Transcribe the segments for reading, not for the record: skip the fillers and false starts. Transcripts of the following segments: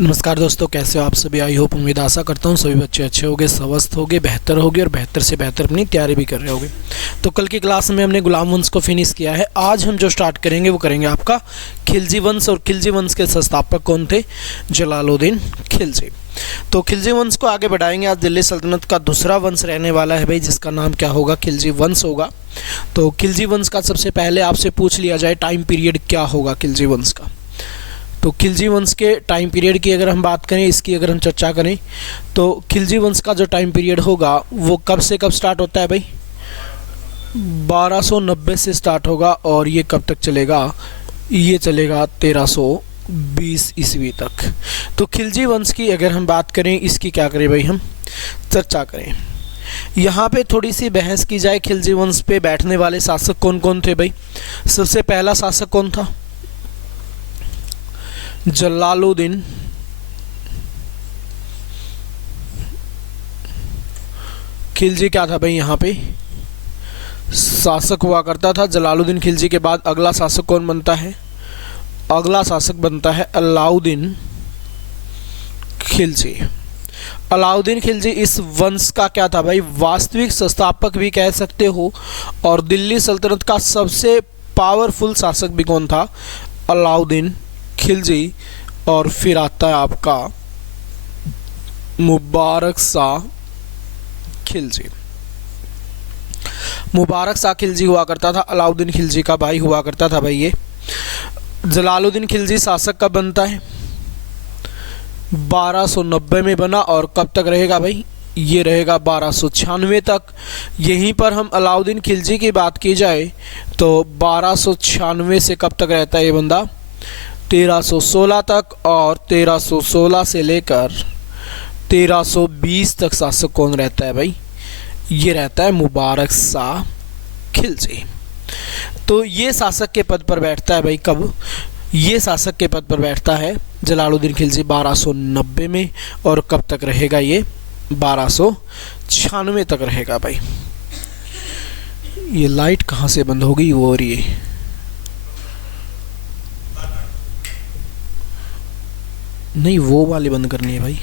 नमस्कार दोस्तों, कैसे हो आप सभी। आई होप, उम्मीद आशा करता हूँ सभी बच्चे अच्छे होंगे, स्वस्थ होंगे, बेहतर होंगे और बेहतर से बेहतर अपनी तैयारी भी कर रहे होंगे। तो कल की क्लास में हमने गुलाम वंश को फिनिश किया है। आज हम जो स्टार्ट करेंगे वो करेंगे आपका खिलजी वंश। और खिलजी वंश के संस्थापक कौन थे? जलालुद्दीन खिलजी। तो खिलजी वंश को आगे बढ़ाएंगे। आज दिल्ली सल्तनत का दूसरा वंश रहने वाला है भाई, जिसका नाम क्या होगा? खिलजी वंश होगा। तो खिलजी वंश का सबसे पहले आपसे पूछ लिया जाए टाइम पीरियड क्या होगा खिलजी वंश का। तो खिलजी वंश के टाइम पीरियड की अगर हम बात करें, इसकी अगर हम चर्चा करें, तो खिलजी वंश का जो टाइम पीरियड होगा वो कब से कब स्टार्ट होता है भाई? 1290 से स्टार्ट होगा। और ये कब तक चलेगा? ये चलेगा 1320 ईस्वी तक। तो खिलजी वंश की अगर हम बात करें, इसकी क्या करें भाई, हम चर्चा करें। यहाँ पे थोड़ी सी बहस की जाए, खिलजी वंश पे बैठने वाले शासक कौन कौन थे भाई। सबसे पहला शासक कौन था? जलालुद्दीन खिलजी क्या था भाई? यहाँ पे शासक हुआ करता था। जलालुद्दीन खिलजी के बाद अगला शासक कौन बनता है? अगला शासक बनता है अलाउद्दीन खिलजी। अलाउद्दीन खिलजी इस वंश का क्या था भाई? वास्तविक संस्थापक भी कह सकते हो। और दिल्ली सल्तनत का सबसे पावरफुल शासक भी कौन था? अलाउद्दीन खिलजी। और फिर आता है आपका मुबारक शाह खिलजी। मुबारक शाह खिलजी हुआ करता था, अलाउद्दीन खिलजी का भाई हुआ करता था भाई ये। जलालुद्दीन खिलजी शासक कब बनता है? 1290 में बना। और कब तक रहेगा भाई? ये रहेगा 1296 तक। यहीं पर हम अलाउद्दीन खिलजी की बात की जाए तो 1296 से कब तक रहता है ये बंदा? 1316 तक। और 1316 से लेकर 1320 तक शासक कौन रहता है भाई? ये रहता है मुबारक शाह खिलजी। तो ये शासक के पद पर बैठता है भाई कब? ये शासक के पद पर बैठता है जलालुद्दीन खिलजी 1290 में। और कब तक रहेगा ये? 1296 तक रहेगा भाई। ये लाइट कहाँ से बंद हो गई? वो हो रही है। नहीं, वो वाली बंद करनी है भाई।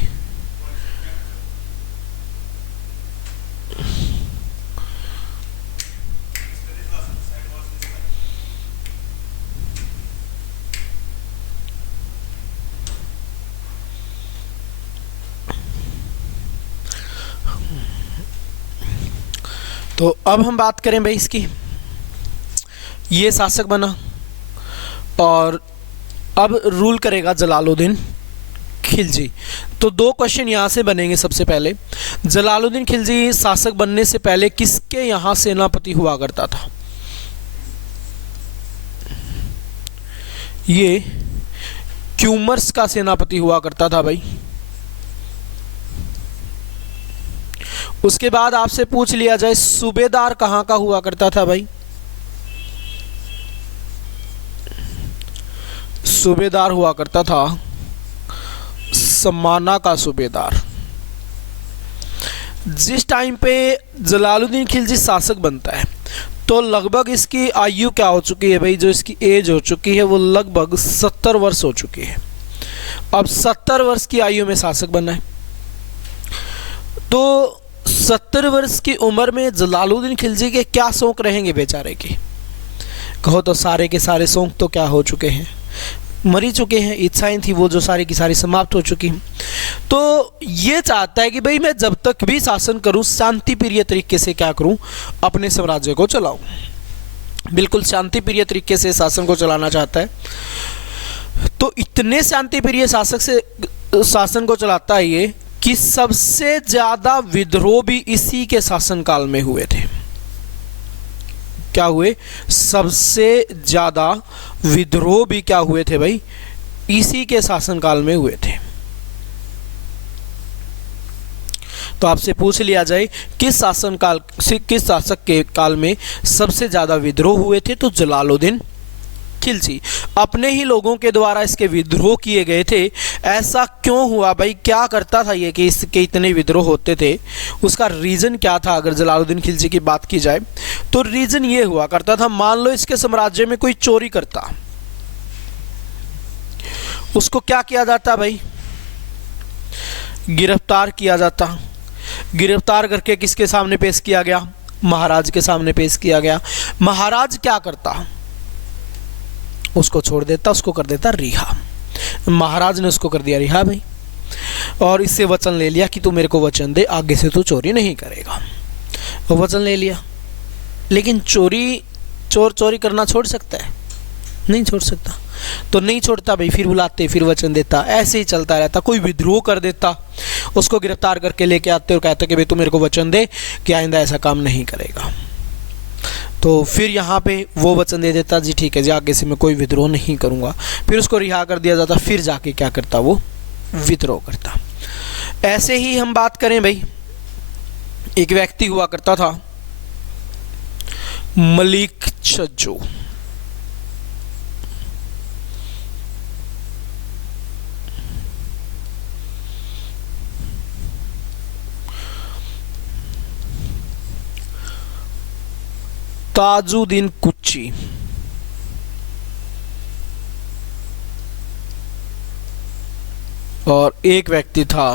तो अब हम बात करें भाई इसकी। ये शासक बना और अब रूल करेगा जलालुद्दीन खिलजी। तो दो क्वेश्चन यहाँ से बनेंगे। सबसे पहले, जलालुद्दीन खिलजी शासक बनने से पहले किसके यहाँ सेनापति हुआ करता था? ये क्यूमर्स का सेनापति हुआ करता था भाई। उसके बाद आपसे पूछ लिया जाए सूबेदार कहाँ का हुआ करता था भाई? सूबेदार हुआ करता था समाना का सूबेदार। जिस टाइम पे जलालुद्दीन खिलजी शासक बनता है तो लगभग इसकी आयु क्या हो चुकी है भाई? जो इसकी एज हो चुकी है वो लगभग 70 वर्ष हो चुकी है। अब 70 वर्ष की आयु में शासक बना है। तो 70 वर्ष की उम्र में जलालुद्दीन खिलजी के क्या शौक रहेंगे बेचारे के? कहो तो सारे के सारे शौक तो क्या हो चुके हैं? मर ही चुके हैं। इच्छाएं थी वो जो सारी की सारी समाप्त हो चुकी हैं। तो ये चाहता है कि भाई मैं जब तक भी शासन करूं, शांति प्रिय तरीके से क्या करूं? अपने साम्राज्य को चलाऊं। बिल्कुल शांति प्रिय तरीके से शासन को चलाना चाहता है। तो इतने शांति प्रिय शासक से शासन को चलाता है ये कि सबसे ज्यादा विद्रोह भी इसी के शासनकाल में हुए थे। क्या हुए? सबसे ज्यादा विद्रोह भी क्या हुए थे भाई? इसी के शासनकाल में हुए थे। तो आपसे पूछ लिया जाए किस शासक के काल में सबसे ज्यादा विद्रोह हुए थे, तो जलालुद्दीन खिलजी। अपने ही लोगों के द्वारा इसके विद्रोह किए गए थे। ऐसा क्यों हुआ भाई? क्या करता था ये कि इसके इतने विद्रोह होते थे? उसका रीज़न क्या था? अगर जलालुद्दीन खिलजी की बात की जाए तो रीज़न ये हुआ करता था, मान लो इसके साम्राज्य में कोई चोरी करता, उसको क्या किया जाता भाई? गिरफ्तार किया जाता। गिरफ्तार करके किसके सामने पेश किया गया? महाराज के सामने पेश किया गया। महाराज क्या करता? उसको छोड़ देता, उसको कर देता रिहा। महाराज ने उसको कर दिया रिहा भाई, और इससे वचन ले लिया कि तू मेरे को वचन दे, आगे से तू चोरी नहीं करेगा। वो वचन ले लिया। लेकिन चोर चोरी करना छोड़ सकता है? नहीं छोड़ सकता। तो नहीं छोड़ता भाई, फिर बुलाते, फिर वचन देता, ऐसे ही चलता रहता। कोई विद्रोह कर देता, उसको गिरफ्तार करके लेके आते और कहते कि भाई तू मेरे को वचन दे कि आइंदा ऐसा काम नहीं करेगा। तो फिर यहाँ पे वो वचन दे देता, जी ठीक है जी, आगे से मैं कोई विद्रोह नहीं करूँगा। फिर उसको रिहा कर दिया जाता, फिर जाके क्या करता? वो विद्रोह करता। ऐसे ही हम बात करें भाई, एक व्यक्ति हुआ करता था मलिक छज्जू। ताजुद्दीन कुची, और एक व्यक्ति था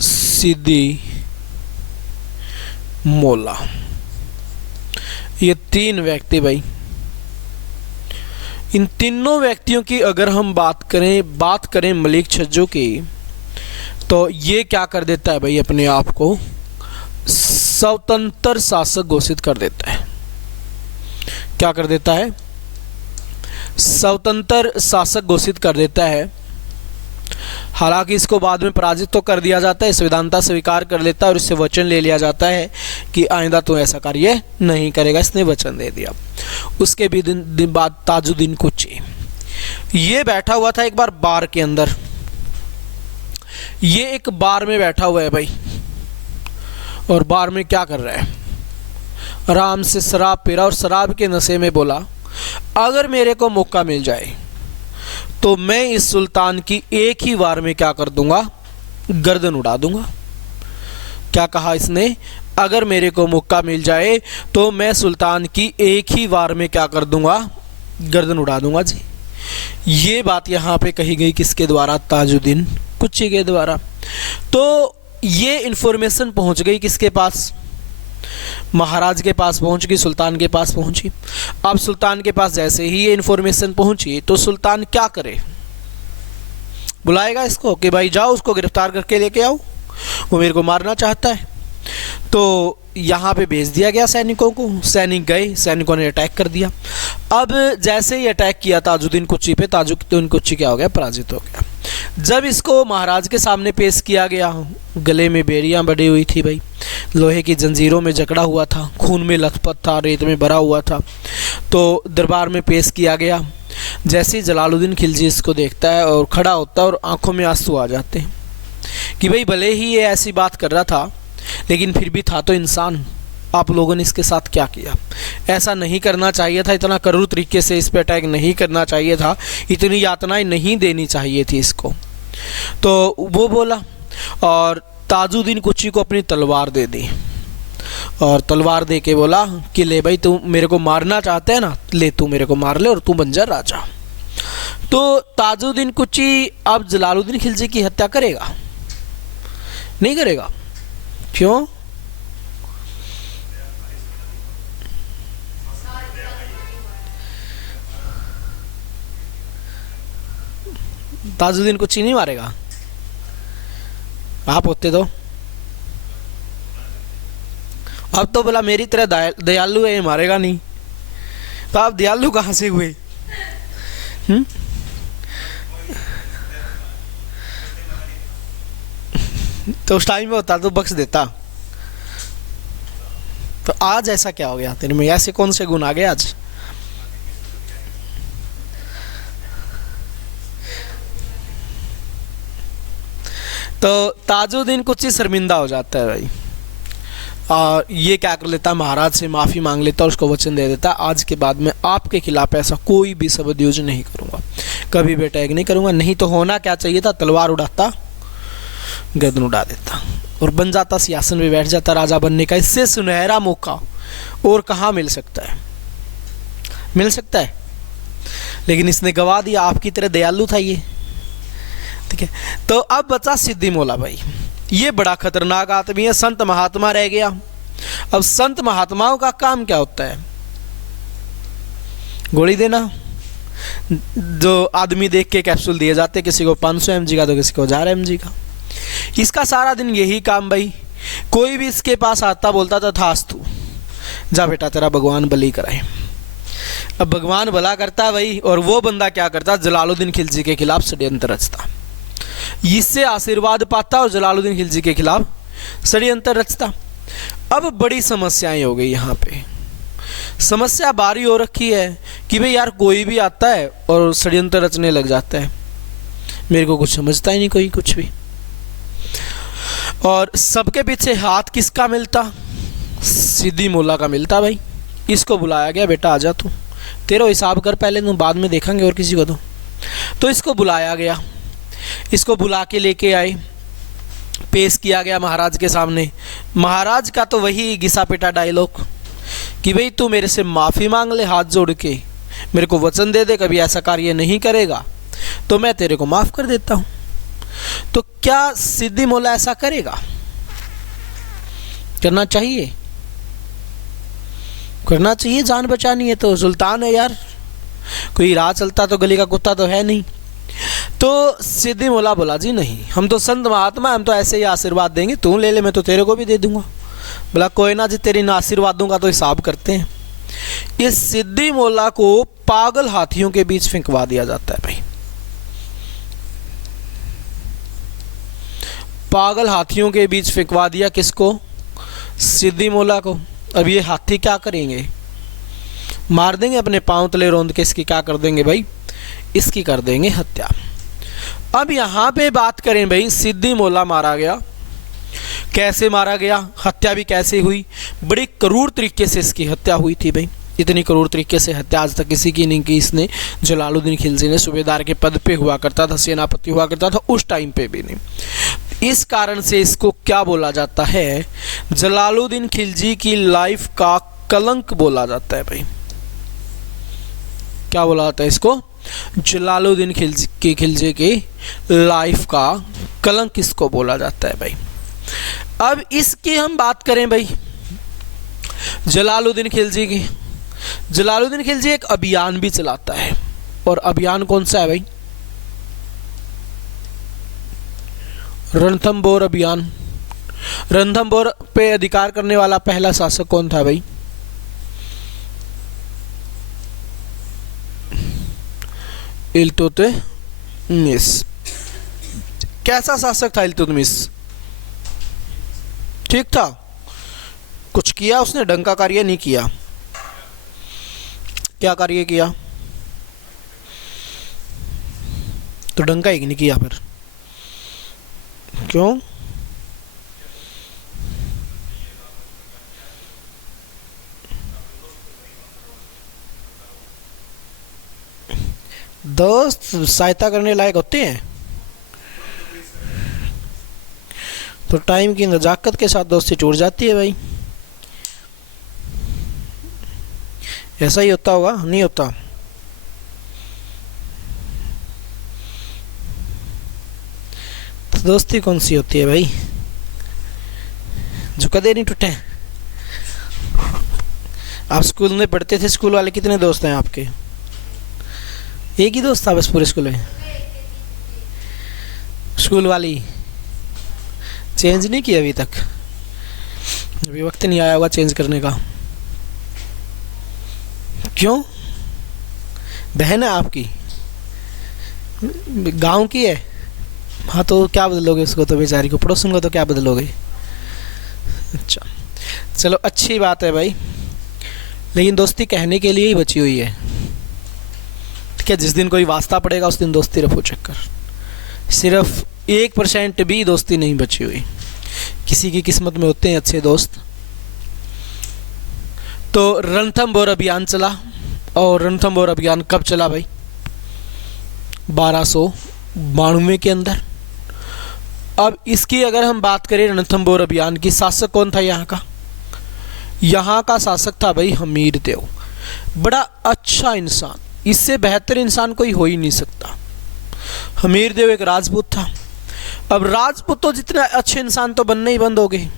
सिद्दी मोला। ये तीन व्यक्ति भाई, इन तीनों व्यक्तियों की अगर हम बात करें मलिक छज्जू की, तो ये क्या कर देता है भाई? अपने आप को स्वतंत्र शासक घोषित कर देता है। क्या कर देता है? स्वतंत्र शासक घोषित कर देता है। हालांकि इसको बाद में पराजित तो कर दिया जाता है, संविधानता स्वीकार कर लेता है और इससे वचन ले लिया जाता है कि आइंदा तो ऐसा कार्य नहीं करेगा। इसने वचन दे दिया। उसके भी दिन बाद ताजुद्दीन कुची, ये बैठा हुआ था एक बार बार के अंदर। ये एक बार में बैठा हुआ है भाई, और बार में क्या कर रहा है? आराम से शराब पी रहा, और शराब के नशे में बोला, अगर मेरे को मौका मिल जाए तो मैं इस सुल्तान की एक ही वार में क्या कर दूंगा? गर्दन उड़ा दूंगा। क्या कहा इसने? अगर मेरे को मौका मिल जाए तो मैं सुल्तान की एक ही वार में क्या कर दूंगा? गर्दन उड़ा दूंगा जी। ये बात यहाँ पे कही गई किसके द्वारा? ताजुद्दीन कुची के द्वारा। तो ये इंफॉर्मेशन पहुँच गई किसके पास? महाराज के पास पहुंच गई, सुल्तान के पास पहुंची। अब सुल्तान के पास जैसे ही ये इन्फॉर्मेशन पहुंची तो सुल्तान क्या करे? बुलाएगा इसको कि भाई जाओ उसको गिरफ्तार करके लेके आओ, वो मेरे को मारना चाहता है। तो यहाँ पे भेज दिया गया सैनिकों को। सैनिक गए, सैनिकों ने अटैक कर दिया। अब जैसे ही अटैक किया ताजुद्दीन कुची पे, ताजुद्दीन कुची क्या हो गया? पराजित हो गया। जब इसको महाराज के सामने पेश किया गया, गले में बेड़ियां बड़ी हुई थी भाई, लोहे की जंजीरों में जकड़ा हुआ था, खून में लथपथ था, रेत में भरा हुआ था। तो दरबार में पेश किया गया। जैसे ही जलालुद्दीन खिलजी इसको देखता है और खड़ा होता है और आंखों में आंसू आ जाते हैं कि भाई भले ही ये ऐसी बात कर रहा था लेकिन फिर भी था तो इंसान। आप लोगों ने इसके साथ क्या किया? ऐसा नहीं करना चाहिए था, इतना करूर तरीके से इस पे अटैक नहीं करना चाहिए था, इतनी यातनाएं नहीं देनी चाहिए थी इसको। तो वो बोला और ताजुद्दीन कुची को अपनी तलवार दे दी, और तलवार दे के बोला कि ले भाई, तू मेरे को मारना चाहते है ना, ले तू मेरे को मार ले और तू बन जा राजा। तो ताजुद्दीन कुची अब जलालुद्दीन खिलजी की हत्या करेगा? नहीं करेगा। क्यों? ताजुद्दीन कुची नहीं मारेगा? आप होते तो अब तो बोला मेरी तरह दयालु है, ये मारेगा नहीं। तो आप दयालु कहाँ से हुए? तो उस टाइम में होता तो बख्श देता। तो आज ऐसा क्या हो गया तेरे में? ऐसे कौन से गुण आ गए आज? तो ताजुद्दीन कुची शर्मिंदा हो जाता है भाई, और ये क्या कर लेता है? महाराज से माफ़ी मांग लेता है, उसको वचन दे देता है, आज के बाद मैं आपके खिलाफ ऐसा कोई भी शब्द यूज नहीं करूँगा, कभी भी अटैक नहीं करूँगा। नहीं तो होना क्या चाहिए था? तलवार उड़ाता, गर्दन उड़ा देता और बन जाता, सिंहासन पे बैठ जाता राजा बनने का। इससे सुनहरा मौका और कहाँ मिल सकता है? मिल सकता है? लेकिन इसने गवा दिया। आपकी तरह दयालु था ये, ठीक है, तो अब बचा सिद्धि मोला भाई। ये बड़ा खतरनाक आदमी है, संत महात्मा रह गया। अब संत महात्माओं का काम क्या होता है? गोली देना। जो आदमी देख के कैप्सूल दिए जाते, किसी को 500 mg का तो किसी को 1000 mg का। इसका सारा दिन यही काम भाई। कोई भी इसके पास आता बोलता था थास्तु, जा बेटा तेरा भगवान भली कराए। अब भगवान भला करता भाई, और वो बंदा क्या करता, जलालुद्दीन खिलजी के खिलाफ षड्यंत्र रचता, इससे आशीर्वाद पाता और जलालुद्दीन खिलजी के खिलाफ षड्यंत्र रचता। अब बड़ी समस्याएं हो गई यहाँ पे। समस्या बारी हो रखी है कि भाई यार कोई भी आता है और षड्यंत्र रचने लग जाता है, मेरे को कुछ समझता ही नहीं कोई कुछ भी। और सबके पीछे हाथ किसका मिलता? सिद्धि मोला का मिलता भाई। इसको बुलाया गया, बेटा आजा तू, तेरा हिसाब कर पहले, तू बाद में देखेंगे और किसी को। तो इसको बुलाया गया, इसको बुला के लेके आए, पेश किया गया महाराज के सामने। महाराज का तो वही घिसा पिटा डायलॉग कि भाई तू मेरे से माफ़ी मांग ले, हाथ जोड़ के मेरे को वचन दे दे कभी ऐसा कार्य नहीं करेगा तो मैं तेरे को माफ़ कर देता हूँ। तो क्या सिद्धि मोला ऐसा करेगा? करना चाहिए, करना चाहिए, जान बचानी है तो। सुल्तान है यार, कोई राह चलता तो गली का कुत्ता तो है नहीं। तो सिद्धि मोला बोला जी नहीं, हम तो संत महात्मा, हम तो ऐसे ही आशीर्वाद देंगे, तू ले ले, मैं तो तेरे को भी दे दूंगा। बोला कोई ना जी, तेरी ना आशीर्वादों का तो हिसाब करते हैं। इस सिद्धि मोला को पागल हाथियों के बीच फेंकवा दिया जाता है भाई। पागल हाथियों के बीच फेंकवा दिया किसको? सिद्धि मोला को। अब ये हाथी क्या करेंगे? मार देंगे, अपने पांव तले रौंद के इसकी क्या कर देंगे भाई? इसकी कर देंगे हत्या। अब यहाँ पे बात करें भाई, सिद्धि मोला मारा गया, कैसे मारा गया, हत्या भी कैसे हुई? बड़ी क्रूर तरीके से इसकी हत्या हुई थी भाई। इतनी क्रूर तरीके से हत्या आज तक किसी की नहीं की। इसने जलालुद्दीन खिलजी ने सूबेदार के पद पे हुआ करता था, सेनापति हुआ करता था, उस टाइम पे भी नहीं। इस कारण से इसको क्या बोला जाता है? जलालुद्दीन खिलजी की लाइफ का कलंक बोला जाता है भाई। क्या बोला जाता है इसको? जलालुद्दीन खिलजी की लाइफ का कलंक इसको बोला जाता है भाई। अब इसकी हम बात करें भाई, जलालुद्दीन खिलजी की। जलालुद्दीन खिलजी एक अभियान भी चलाता है, और अभियान कौन सा है भाई? रणथंबोर अभियान। रणथंबोर पे अधिकार करने वाला पहला शासक कौन था भाई? इल्तुतमिश। कैसा शासक था इल्तुतमिश? ठीक था, कुछ किया उसने? ढंग का कार्य नहीं किया। क्या कार्य किया? तो ढंग का ही नहीं किया। फिर क्यों? दोस्त सहायता करने लायक होते हैं तो टाइम की नजाकत के साथ दोस्ती टूट जाती है भाई। ऐसा ही होता होगा, नहीं होता? तो दोस्ती कौन सी होती है भाई जो कदे नहीं टूटे? आप स्कूल में पढ़ते थे, स्कूल वाले कितने दोस्त हैं आपके? एक ही दोस्त था बस पूरे स्कूल में? स्कूल वाली चेंज नहीं किया अभी तक? अभी वक्त नहीं आया होगा चेंज करने का। क्यों? बहन है आपकी, गांव की है? हाँ तो क्या बदलोगे उसको? तो बेचारी को, पड़ोसन को तो क्या बदलोगे? अच्छा चलो अच्छी बात है भाई, लेकिन दोस्ती कहने के लिए ही बची हुई है। ठीक है, जिस दिन कोई वास्ता पड़ेगा उस दिन दोस्ती रफू चक्कर। सिर्फ 1% भी दोस्ती नहीं बची हुई। किसी की किस्मत में होते हैं अच्छे दोस्त। तो रणथंबोर अभियान चला, और रणथंबोर अभियान कब चला भाई? 1292 के अंदर। अब इसकी अगर हम बात करें रणथंबोर अभियान की, शासक कौन था यहाँ का? यहाँ का शासक था भाई हमीर देव। बड़ा अच्छा इंसान, इससे बेहतर इंसान कोई हो ही नहीं सकता। हमीरदेव एक राजपूत था। अब राजपूत तो जितने अच्छे इंसान तो बनने ही बंद हो गए,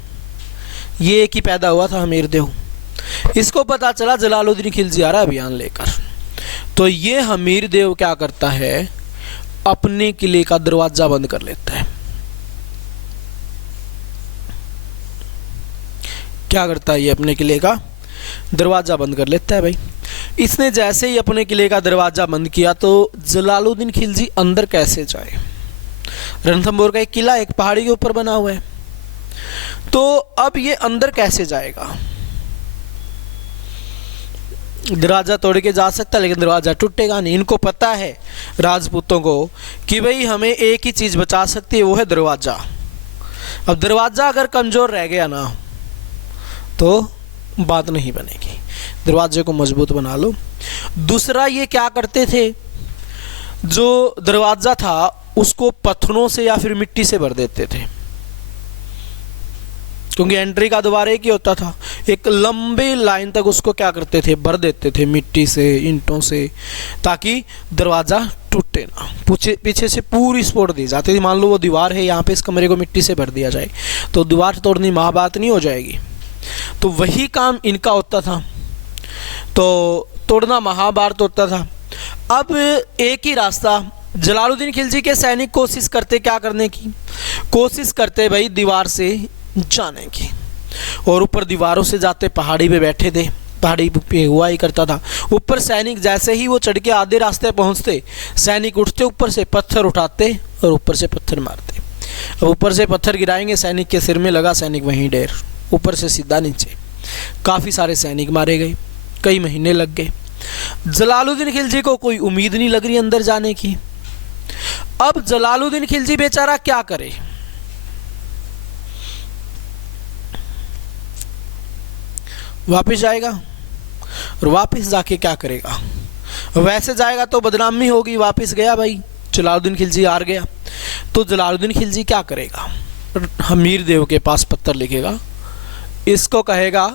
ये एक ही पैदा हुआ था हमीरदेव। इसको पता चला जलालुद्दीन खिलजी आ रहा अभियान लेकर, तो ये हमीरदेव क्या करता है, अपने किले का दरवाजा बंद कर लेता है। क्या करता है ये, अपने किले का दरवाजा बंद कर लेता है भाई। इसने जैसे ही अपने किले का दरवाजा बंद किया तो जलालुद्दीन खिलजी अंदर कैसे जाए। रणथंभौर का एक किला एक पहाड़ी के ऊपर बना हुआ है, तो अब ये अंदर कैसे जाएगा। दरवाजा तोड़ के जा सकता लेकिन दरवाजा टूटेगा नहीं। इनको पता है राजपूतों को कि भाई हमें एक ही चीज बचा सकती है, वो है दरवाजा। अब दरवाजा अगर कमजोर रह गया ना तो बात नहीं बनेगी, दरवाजे को मजबूत बना लो। दूसरा ये क्या करते थे, जो दरवाजा था उसको पत्थरों से या फिर मिट्टी से भर देते थे, क्योंकि एंट्री का द्वार एक ही होता था। एक लंबी लाइन तक उसको क्या करते थे, भर देते थे मिट्टी से, ईंटों से, ताकि दरवाजा टूटे ना। पीछे से पूरी सपोर्ट दी जाती थी। मान लो वो दीवार है, यहाँ पे इस कमरे को मिट्टी से भर दिया जाए तो दीवार तोड़नी महाबात नहीं हो जाएगी। तो वही काम इनका होता था, तो तोड़ना महाभारत होता था। अब एक ही रास्ता, जलालुद्दीन खिलजी के सैनिक कोशिश करते क्या करने की, कोशिश करते भाई दीवार से जाने की, और ऊपर दीवारों से जाते पहाड़ी पे बैठे थे, पहाड़ी पे हुआ ही करता था। ऊपर सैनिक जैसे ही वो चढ़ के आधे रास्ते पहुंचते, सैनिक उठते ऊपर से पत्थर उठाते और ऊपर से पत्थर मारते। अब ऊपर से पत्थर गिराएंगे, सैनिक के सिर में लगा, सैनिक वहीं ढेर, ऊपर से सीधा नीचे। काफ़ी सारे सैनिक मारे गए, कई महीने लग गए। जलालुद्दीन खिलजी को कोई उम्मीद नहीं लग रही अंदर जाने की। अब जलालुद्दीन खिलजी बेचारा क्या करे, वापस जाएगा और वापस जाके क्या करेगा। वैसे जाएगा तो बदनामी होगी, वापस गया भाई, जलालुद्दीन खिलजी हार गया। तो जलालुद्दीन खिलजी क्या करेगा, हमीरदेव के पास पत्र लिखेगा, इसको कहेगा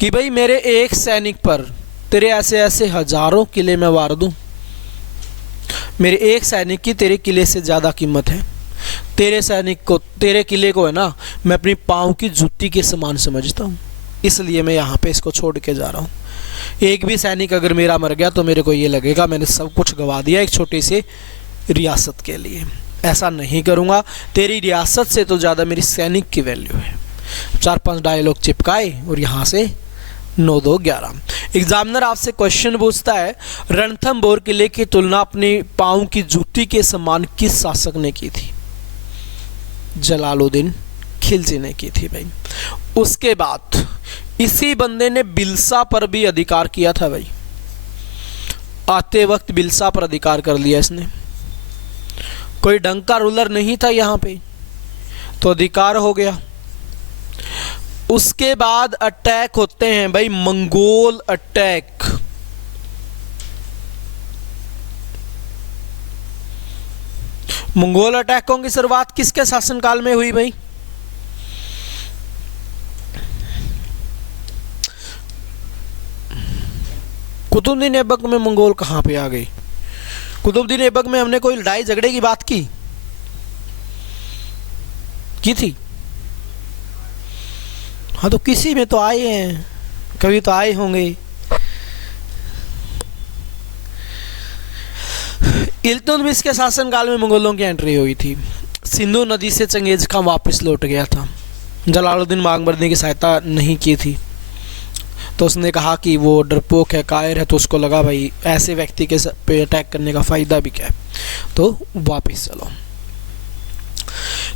कि भाई मेरे एक सैनिक पर तेरे ऐसे ऐसे हजारों किले में वार दूं, मेरे एक सैनिक की तेरे किले से ज़्यादा कीमत है। तेरे सैनिक को, तेरे किले को है ना, मैं अपनी पाँव की जूती के समान समझता हूँ, इसलिए मैं यहाँ पे इसको छोड़ के जा रहा हूँ। एक भी सैनिक अगर मेरा मर गया तो मेरे को ये लगेगा मैंने सब कुछ गवा दिया एक छोटी सी रियासत के लिए। ऐसा नहीं करूँगा, तेरी रियासत से तो ज़्यादा मेरी सैनिक की वैल्यू है। 4-5 डायलॉग चिपकाए और यहाँ से 9-2-11। एग्जामिनर आपसे क्वेश्चन पूछता है, रणथंभौर किले की तुलना अपने पाँव की जूती के समान किस शासक ने की थी। जलालुद्दीन खिलजी ने की थी भाई। उसके बाद इसी बंदे ने बिलसा पर भी अधिकार किया था भाई। आते वक्त बिलसा पर अधिकार कर लिया इसने। कोई ढंग का रूलर नहीं था यहाँ पे, तो अधिकार हो गया। उसके बाद अटैक होते हैं भाई, मंगोल अटैक। मंगोल अटैकों की शुरुआत किसके शासनकाल में हुई भाई? कुतुबुद्दीन ऐबक में मंगोल कहां पे आ गई? कुतुबुद्दीन ऐबक में हमने कोई लड़ाई झगड़े की बात की थी? हाँ, तो किसी में तो आए हैं, कभी तो आए होंगे। इल्तुतमिश के शासनकाल में मंगोलों की एंट्री हुई थी। सिंधु नदी से चंगेज खां वापस लौट गया था। जलालुद्दीन बागमरदी की सहायता नहीं की थी, तो उसने कहा कि वो डरपोक है, कायर है, तो उसको लगा भाई ऐसे व्यक्ति के पे अटैक करने का फ़ायदा भी क्या है, तो वापस चलो।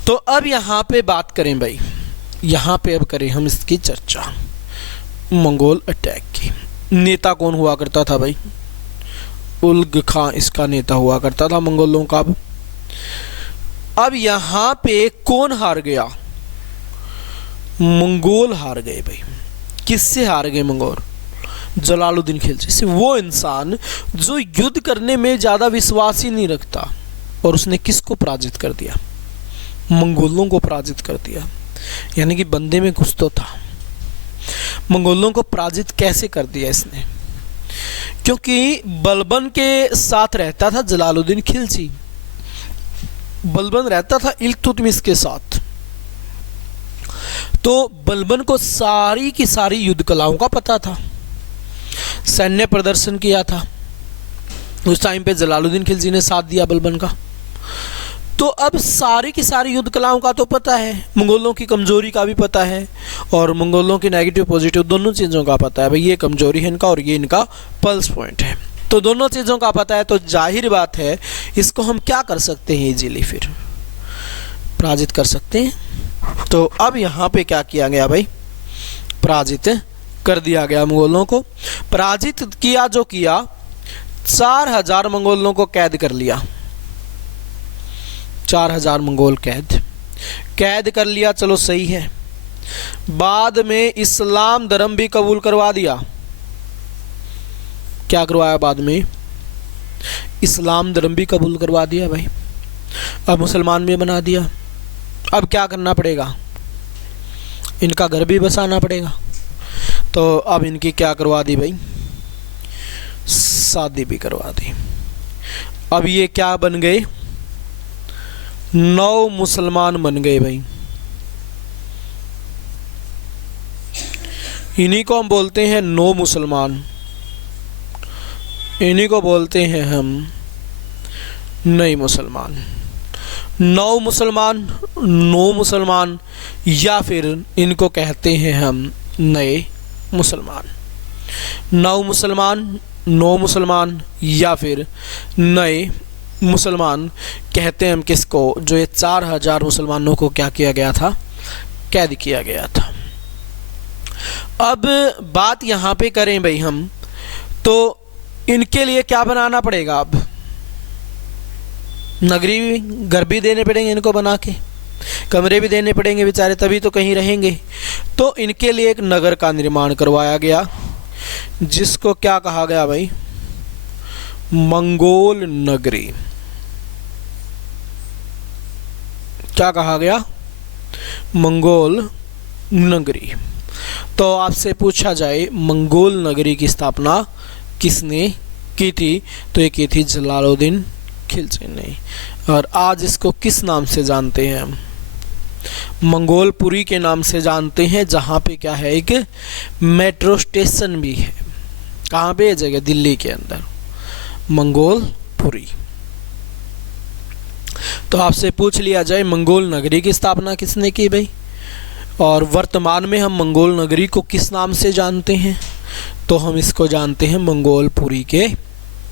तो अब यहाँ पे बात करें भाई, यहाँ पे अब करें हम इसकी चर्चा मंगोल अटैक की। नेता कौन हुआ करता था भाई? उल्ग खां इसका नेता हुआ करता था मंगोलों का। अब यहाँ पे कौन हार गया? मंगोल हार गए भाई। किससे हार गए मंगोल? जलालुद्दीन खिलजी से। वो इंसान जो युद्ध करने में ज़्यादा विश्वास ही नहीं रखता, और उसने किसको पराजित कर दिया? मंगोलों को पराजित कर दिया। यानी कि बंदे में कुछ तो था। मंगोलों को पराजित कैसे कर दिया इसने? क्योंकि बलबन के साथ रहता था जलालुद्दीन खिलजी। बलबन रहता था इल्तुतमिश के साथ। तो बलबन को सारी की सारी युद्ध कलाओं का पता था, सैन्य प्रदर्शन किया था। उस टाइम पे जलालुद्दीन खिलजी ने साथ दिया बलबन का। तो अब सारी की सारी युद्ध कलाओं का तो पता है, मंगोलों की कमजोरी का भी पता है और मंगोलों की नेगेटिव पॉजिटिव दोनों चीज़ों का पता है। भाई ये कमजोरी है इनका और ये इनका पल्स पॉइंट है, तो दोनों चीज़ों का पता है। तो जाहिर बात है इसको हम क्या कर सकते हैं, इजीली फिर पराजित कर सकते हैं। तो अब यहाँ पे क्या किया गया भाई, पराजित कर दिया गया मंगोलों को। पराजित किया जो किया, 4000 मंगोलों को कैद कर लिया। 4000 मंगोल कैद कर लिया, चलो सही है। बाद में इस्लाम धर्म भी कबूल करवा दिया। क्या करवाया बाद में, इस्लाम धर्म भी कबूल करवा दिया भाई। अब मुसलमान भी बना दिया। अब क्या करना पड़ेगा, इनका घर भी बसाना पड़ेगा। तो अब इनकी क्या करवा दी भाई, शादी भी करवा दी। अब ये क्या बन गए, 9 मुसलमान बन गए भाई। इन्हीं को हम बोलते हैं 9 मुसलमान, इन्हीं को बोलते हैं हम नए मुसलमान। 9 मुसलमान, 9 मुसलमान, या फिर इनको कहते हैं हम नए मुसलमान। 9 मुसलमान, 9 मुसलमान या फिर नए मुसलमान कहते हैं हम किसको, जो ये 4000 मुसलमानों को क्या किया गया था, कैद किया गया था। अब बात यहाँ पे करें भाई हम, तो इनके लिए क्या बनाना पड़ेगा, अब नगरी घर भी देने पड़ेंगे इनको बना के, कमरे भी देने पड़ेंगे बेचारे, तभी तो कहीं रहेंगे। तो इनके लिए एक नगर का निर्माण करवाया गया, जिसको क्या कहा गया भाई, मंगोल नगरी। क्या कहा गया, मंगोल नगरी। तो आपसे पूछा जाए मंगोल नगरी की स्थापना किसने की थी, तो ये की थी जलालुद्दीन खिलजी ने। और आज इसको किस नाम से जानते हैं हम, मंगोलपुरी के नाम से जानते हैं, जहाँ पे क्या है, एक मेट्रो स्टेशन भी है। कहाँ पे है जगह, दिल्ली के अंदर, मंगोलपुरी। तो आपसे पूछ लिया जाए मंगोल नगरी की स्थापना किसने की भाई, और वर्तमान में हम मंगोल नगरी को किस नाम से जानते हैं, तो हम इसको जानते हैं मंगोलपुरी के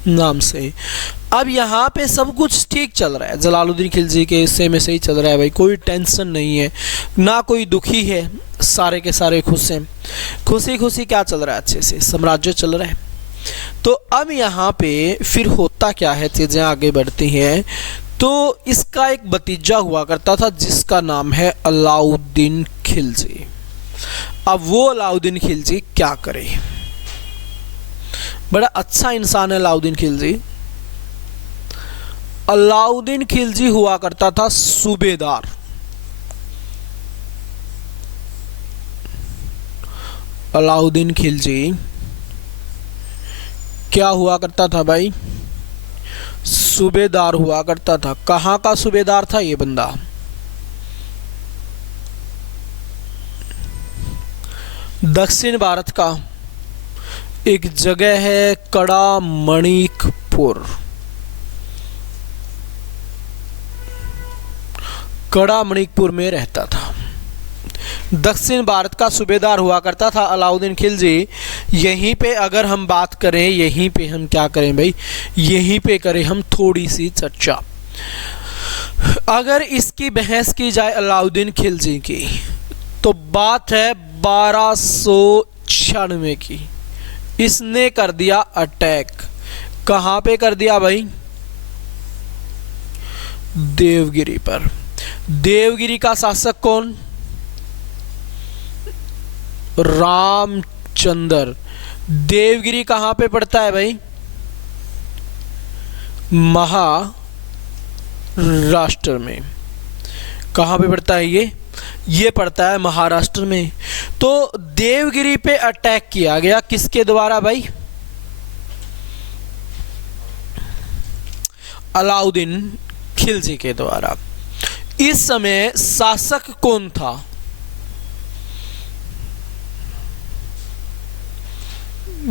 नाम से। अब यहाँ पे सब कुछ ठीक चल रहा है, जलालुद्दीन खिलजी के हिस्से में सही चल रहा है भाई, कोई टेंशन नहीं है, ना कोई दुखी है, सारे के सारे खुश हैं, खुशी खुशी क्या चल रहा है, अच्छे से साम्राज्य चल रहा है। तो अब यहाँ पे फिर होता क्या है, चीज़ें आगे बढ़ती हैं। तो इसका एक भतीजा हुआ करता था जिसका नाम है अलाउद्दीन खिलजी। अब वो अलाउद्दीन खिलजी क्या करे, बड़ा अच्छा इंसान है अलाउद्दीन खिलजी। अलाउद्दीन खिलजी हुआ करता था सूबेदार। अलाउद्दीन खिलजी क्या हुआ करता था भाई, सूबेदार हुआ करता था। कहाँ का सूबेदार था ये बंदा, दक्षिण भारत का एक जगह है कड़ा मणिकपुर। कड़ा मणिकपुर में रहता था, दक्षिण भारत का सूबेदार हुआ करता था अलाउद्दीन खिलजी। यहीं पे अगर हम बात करें, यहीं पे हम क्या करें भाई, यहीं पे करें हम थोड़ी सी चर्चा। अगर इसकी बहस की जाए अलाउद्दीन खिलजी की, तो बात है 1296 की। इसने कर दिया अटैक, कहाँ पे कर दिया भाई, देवगिरी पर। देवगिरी का शासक कौन, रामचंद्र। देवगिरी कहाँ पे पड़ता है भाई, महाराष्ट्र में। कहाँ पे पड़ता है ये पड़ता है महाराष्ट्र में। तो देवगिरी पे अटैक किया गया किसके द्वारा भाई, अलाउद्दीन खिलजी के द्वारा। इस समय शासक कौन था?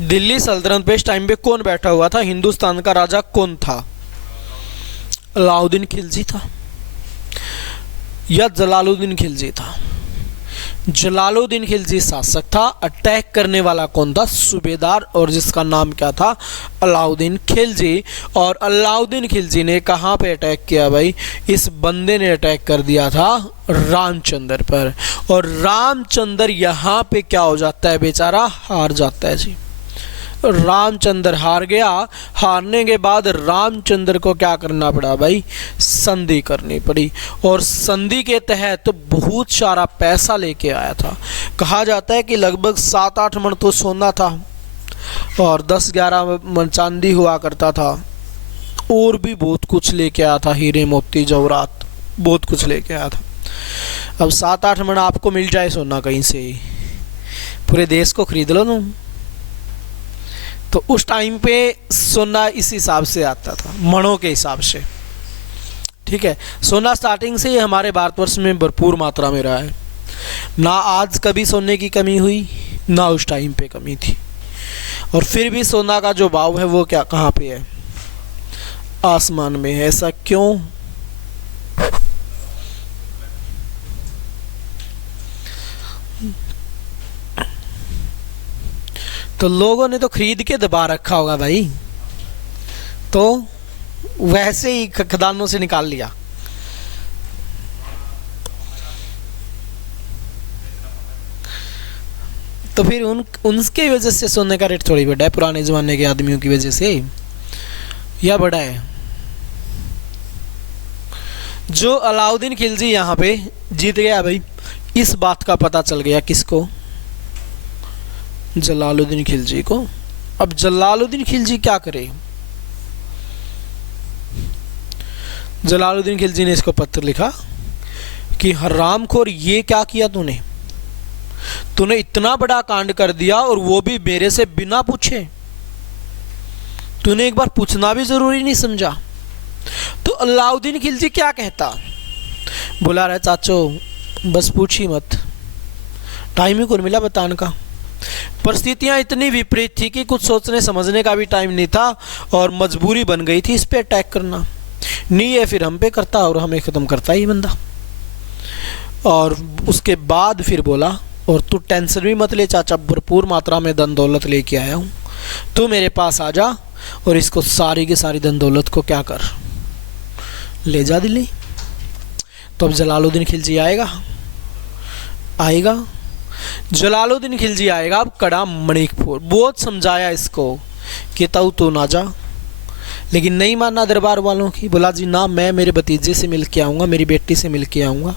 दिल्ली सल्तनत पे इस टाइम पे कौन बैठा हुआ था? हिंदुस्तान का राजा कौन था? अलाउद्दीन खिलजी था या जलालुद्दीन खिलजी था? जलालुद्दीन खिलजी शासक था। अटैक करने वाला कौन था? सूबेदार, और जिसका नाम क्या था? अलाउद्दीन खिलजी। और अलाउद्दीन खिलजी ने कहाँ पे अटैक किया भाई? इस बंदे ने अटैक कर दिया था रामचंद्र पर, और रामचंद्र यहाँ पे क्या हो जाता है बेचारा? हार जाता है जी। रामचंद्र हार गया। हारने के बाद रामचंद्र को क्या करना पड़ा भाई? संधि करनी पड़ी, और संधि के तहत बहुत सारा पैसा लेके आया था। कहा जाता है कि लगभग 7-8 मन तो सोना था और 10-11 मन चांदी हुआ करता था, और भी बहुत कुछ लेके आया था, हीरे मोती जवाहरात बहुत कुछ लेके आया था। अब 7-8 मन आपको मिल जाए सोना कहीं से ही, पूरे देश को खरीद लो तुम। तो उस टाइम पे सोना इस हिसाब से आता था, मणों के हिसाब से। ठीक है, सोना स्टार्टिंग से ही हमारे भारतवर्ष में भरपूर मात्रा में रहा है। ना आज कभी सोने की कमी हुई, ना उस टाइम पे कमी थी। और फिर भी सोना का जो भाव है वो क्या, कहाँ पे है? आसमान में है। ऐसा क्यों? तो लोगों ने तो खरीद के दबा रखा होगा भाई, तो वैसे ही खदानों से निकाल लिया। तो फिर उनके वजह से सोने का रेट थोड़ी बढ़ा है, पुराने जमाने के आदमियों की वजह से, या बढ़ा है? जो अलाउद्दीन खिलजी यहाँ पे जीत गया भाई, इस बात का पता चल गया किसको? जलालुद्दीन खिलजी को। अब जलालुद्दीन खिलजी क्या करे? जलालुद्दीन खिलजी ने इसको पत्र लिखा कि हरामखोर, ये क्या किया तूने? तूने इतना बड़ा कांड कर दिया, और वो भी मेरे से बिना पूछे। तूने एक बार पूछना भी जरूरी नहीं समझा। तो अलाउद्दीन खिलजी क्या कहता? बुला रहे चाचो, बस पूछी मत, टाइम ही कौन मिला बताने का। परिस्थितियां इतनी विपरीत थी कि कुछ सोचने समझने का भी टाइम नहीं था, और मजबूरी बन गई थी इस पे अटैक करना। नहीं है फिर हम पे करता, और हमें ख़त्म करता ही बंदा। और उसके बाद फिर बोला, और तू टेंशन भी मत ले चाचा, भरपूर मात्रा में धन दौलत लेके आया हूँ, तू मेरे पास आ जा, और इसको सारी की सारी धन दौलत को क्या कर, ले जा दिल्ली। तो अब जलालुद्दीन खिलजी आएगा। जलालुद्दीन खिलजी आएगा अब कड़ा मणिकपुर। बहुत समझाया इसको कि ताऊ तो ना जा, लेकिन नहीं माना दरबार वालों की। बोला जी ना, मैं मेरे भतीजे से मिल के आऊँगा, मेरी बेटी से मिल के आऊँगा।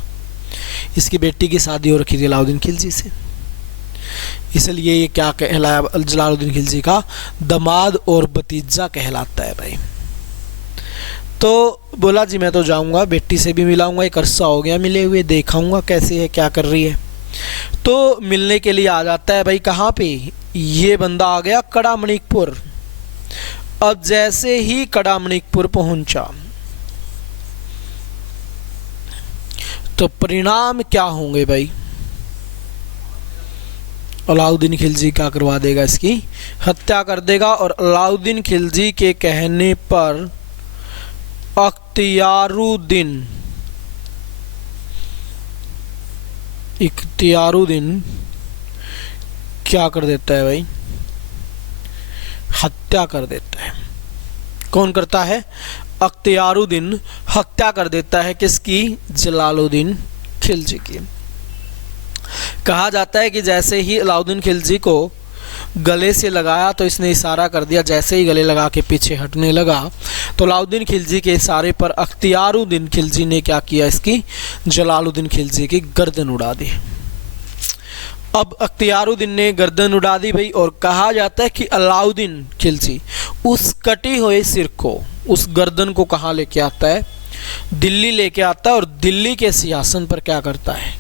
इसकी बेटी की शादी हो रखी थी अलाउद्दीन खिलजी से, इसलिए ये क्या कहलाया? जलालुद्दीन खिलजी का दामाद और भतीजा कहलाता है भाई। तो बोला जी मैं तो जाऊँगा, बेटी से भी मिलाऊँगा, एक अरसा हो गया मिले हुए, देखाऊँगा कैसे है, क्या कर रही है। तो मिलने के लिए आ जाता है भाई। कहाँ पे? ये बंदा आ गया कड़ा मणिकपुर। अब जैसे ही कड़ा मणिकपुर पहुंचा, तो परिणाम क्या होंगे भाई? अलाउद्दीन खिलजी क्या करवा देगा? इसकी हत्या कर देगा। और अलाउद्दीन खिलजी के कहने पर इख्तियारुद्दीन क्या कर देता है भाई? हत्या कर देता है। कौन करता है? इख्तियारुद्दीन हत्या कर देता है। किसकी? जलालुद्दीन खिलजी की। कहा जाता है कि जैसे ही अलाउद्दीन खिलजी को गले से लगाया, तो इसने इशारा कर दिया। जैसे ही गले लगा के पीछे हटने लगा, तो अलाउद्दीन खिलजी के इशारे पर इख्तियारुद्दीन खिलजी ने क्या किया? इसकी जलालुद्दीन खिलजी की गर्दन उड़ा दी। अब इख्तियारुद्दीन ने गर्दन उड़ा दी भाई। और कहा जाता है कि अलाउद्दीन खिलजी उस कटे हुए सिर को, उस गर्दन को कहाँ लेके आता है? दिल्ली लेके आता है, और दिल्ली के सिंहासन पर क्या करता है?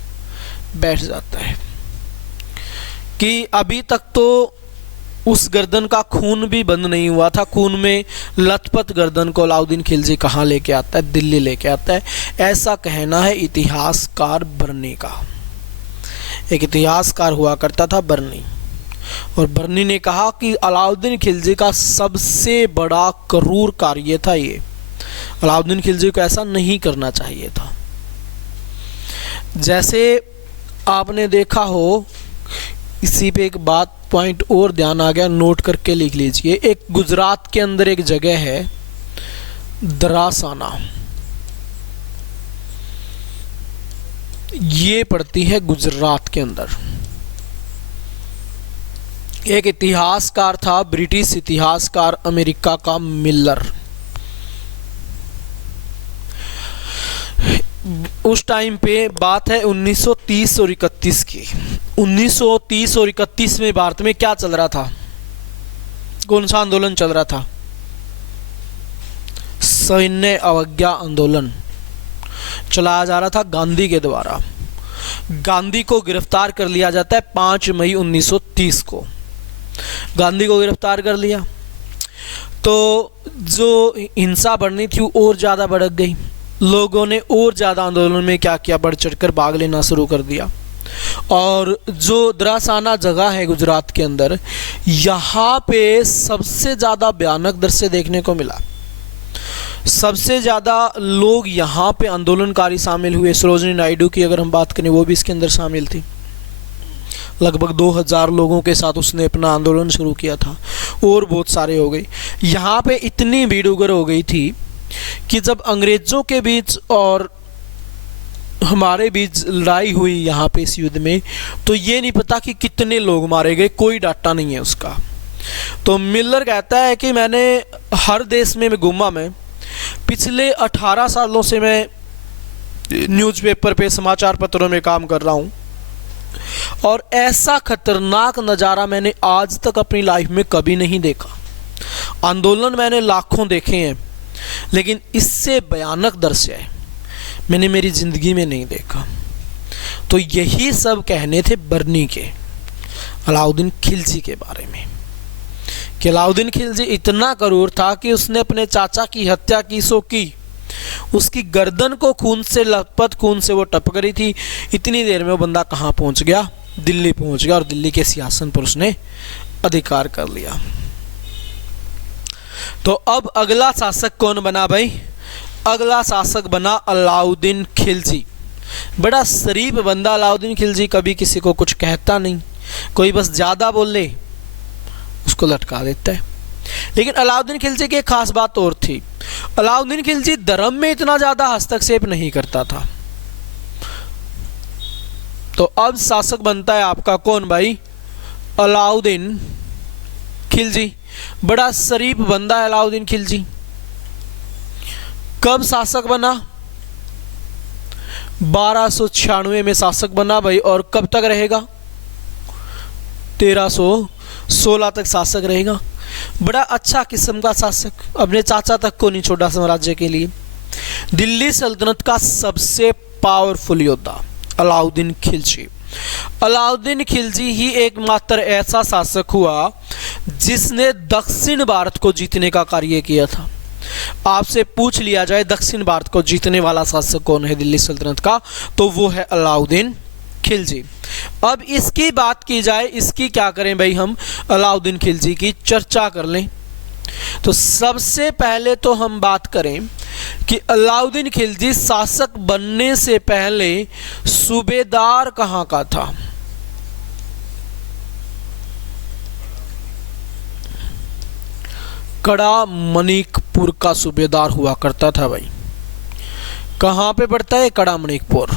बैठ जाता है। कि अभी तक तो उस गर्दन का खून भी बंद नहीं हुआ था। खून में लथपथ गर्दन को अलाउद्दीन खिलजी कहाँ लेके आता है? दिल्ली लेके आता है। ऐसा कहना है इतिहासकार बर्नी का। एक इतिहासकार हुआ करता था बर्नी, और बर्नी ने कहा कि अलाउद्दीन खिलजी का सबसे बड़ा क्रूर कार्य था ये। अलाउद्दीन खिलजी को ऐसा नहीं करना चाहिए था। जैसे आपने देखा हो, इसी पे एक बात पॉइंट और ध्यान आ गया, नोट करके लिख लीजिए। एक गुजरात के अंदर एक जगह है दरासाना, ये पड़ती है गुजरात के अंदर। एक इतिहासकार था, ब्रिटिश इतिहासकार अमेरिका का मिलर। उस टाइम पे बात है 1930 और 31 की। 1930 और 31 में भारत में क्या चल रहा था? कौन सा आंदोलन चल रहा था? सैन्य अवज्ञा आंदोलन चलाया जा रहा था गांधी के द्वारा। गांधी को गिरफ्तार कर लिया जाता है 5 मई 1930 को। गांधी को गिरफ्तार कर लिया तो जो हिंसा बढ़नी थी वो और ज़्यादा भड़क गई। लोगों ने और ज़्यादा आंदोलन में क्या किया? बढ़ चढ़कर भाग लेना शुरू कर दिया। और जो दरासाना जगह है गुजरात के अंदर, यहाँ पे सबसे ज़्यादा भयानक दृश्य देखने को मिला। सबसे ज़्यादा लोग यहाँ पे आंदोलनकारी शामिल हुए। सरोजिनी नायडू की अगर हम बात करें, वो भी इसके अंदर शामिल थी। लगभग 2000 लोगों के साथ उसने अपना आंदोलन शुरू किया था, और बहुत सारे हो गए। यहाँ पे इतनी भीड़ उग्र हो गई थी कि जब अंग्रेज़ों के बीच और हमारे बीच लड़ाई हुई यहाँ पे इस युद्ध में, तो ये नहीं पता कि कितने लोग मारे गए, कोई डाटा नहीं है उसका। तो मिलर कहता है कि मैंने हर देश में घूमा, मैं पिछले 18 सालों से मैं न्यूज़पेपर पे, समाचार पत्रों में काम कर रहा हूँ, और ऐसा खतरनाक नज़ारा मैंने आज तक अपनी लाइफ में कभी नहीं देखा। आंदोलन मैंने लाखों देखे हैं, लेकिन इससे भयानक दृश्य है मैंने मेरी ज़िंदगी में नहीं देखा। तो यही सब कहने थे बर्नी के अलाउद्दीन खिलजी के बारे में, कि अलाउद्दीन खिलजी इतना क्रूर था कि उसने अपने चाचा की हत्या की सो की। उसकी गर्दन को खून से लथपथ, खून से वो टपक रही थी। इतनी देर में वो बंदा कहाँ पहुँच गया? दिल्ली पहुँच गया, और दिल्ली के सिंहासन पर उसने अधिकार कर लिया। तो अब अगला शासक कौन बना भाई? अगला शासक बना अलाउद्दीन खिलजी। बड़ा शरीफ बंदा अलाउद्दीन खिलजी, कभी किसी को कुछ कहता नहीं। कोई बस ज़्यादा बोल ले उसको लटका देता है। लेकिन अलाउद्दीन खिलजी की एक खास बात और थी। अलाउद्दीन खिलजी धर्म में इतना ज़्यादा हस्तक्षेप नहीं करता था। तो अब शासक बनता है आपका कौन भाई? अलाउद्दीन खिलजी। बड़ा शरीफ बंदा है अलाउद्दीन खिलजी। कब शासक बना? 1296 में शासक बना भाई, और कब तक रहेगा? 1316 तक शासक रहेगा। बड़ा अच्छा किस्म का शासक, अपने चाचा तक को नहीं छोड़ा साम्राज्य के लिए। दिल्ली सल्तनत का सबसे पावरफुल योद्धा अलाउद्दीन खिलजी। अलाउद्दीन खिलजी ही एकमात्र ऐसा शासक हुआ जिसने दक्षिण भारत को जीतने का कार्य किया था। आपसे पूछ लिया जाए दक्षिण भारत को जीतने वाला शासक कौन है दिल्ली सल्तनत का, तो वो है अलाउद्दीन खिलजी। अब इसकी बात की जाए, इसकी क्या करें भाई, हम अलाउद्दीन खिलजी की चर्चा कर लें। तो सबसे पहले तो हम बात करें कि अलाउद्दीन खिलजी शासक बनने से पहले सूबेदार कहाँ का था? कड़ा मणिकपुर का सूबेदार हुआ करता था भाई। कहाँ पे पड़ता है कड़ा मणिकपुर?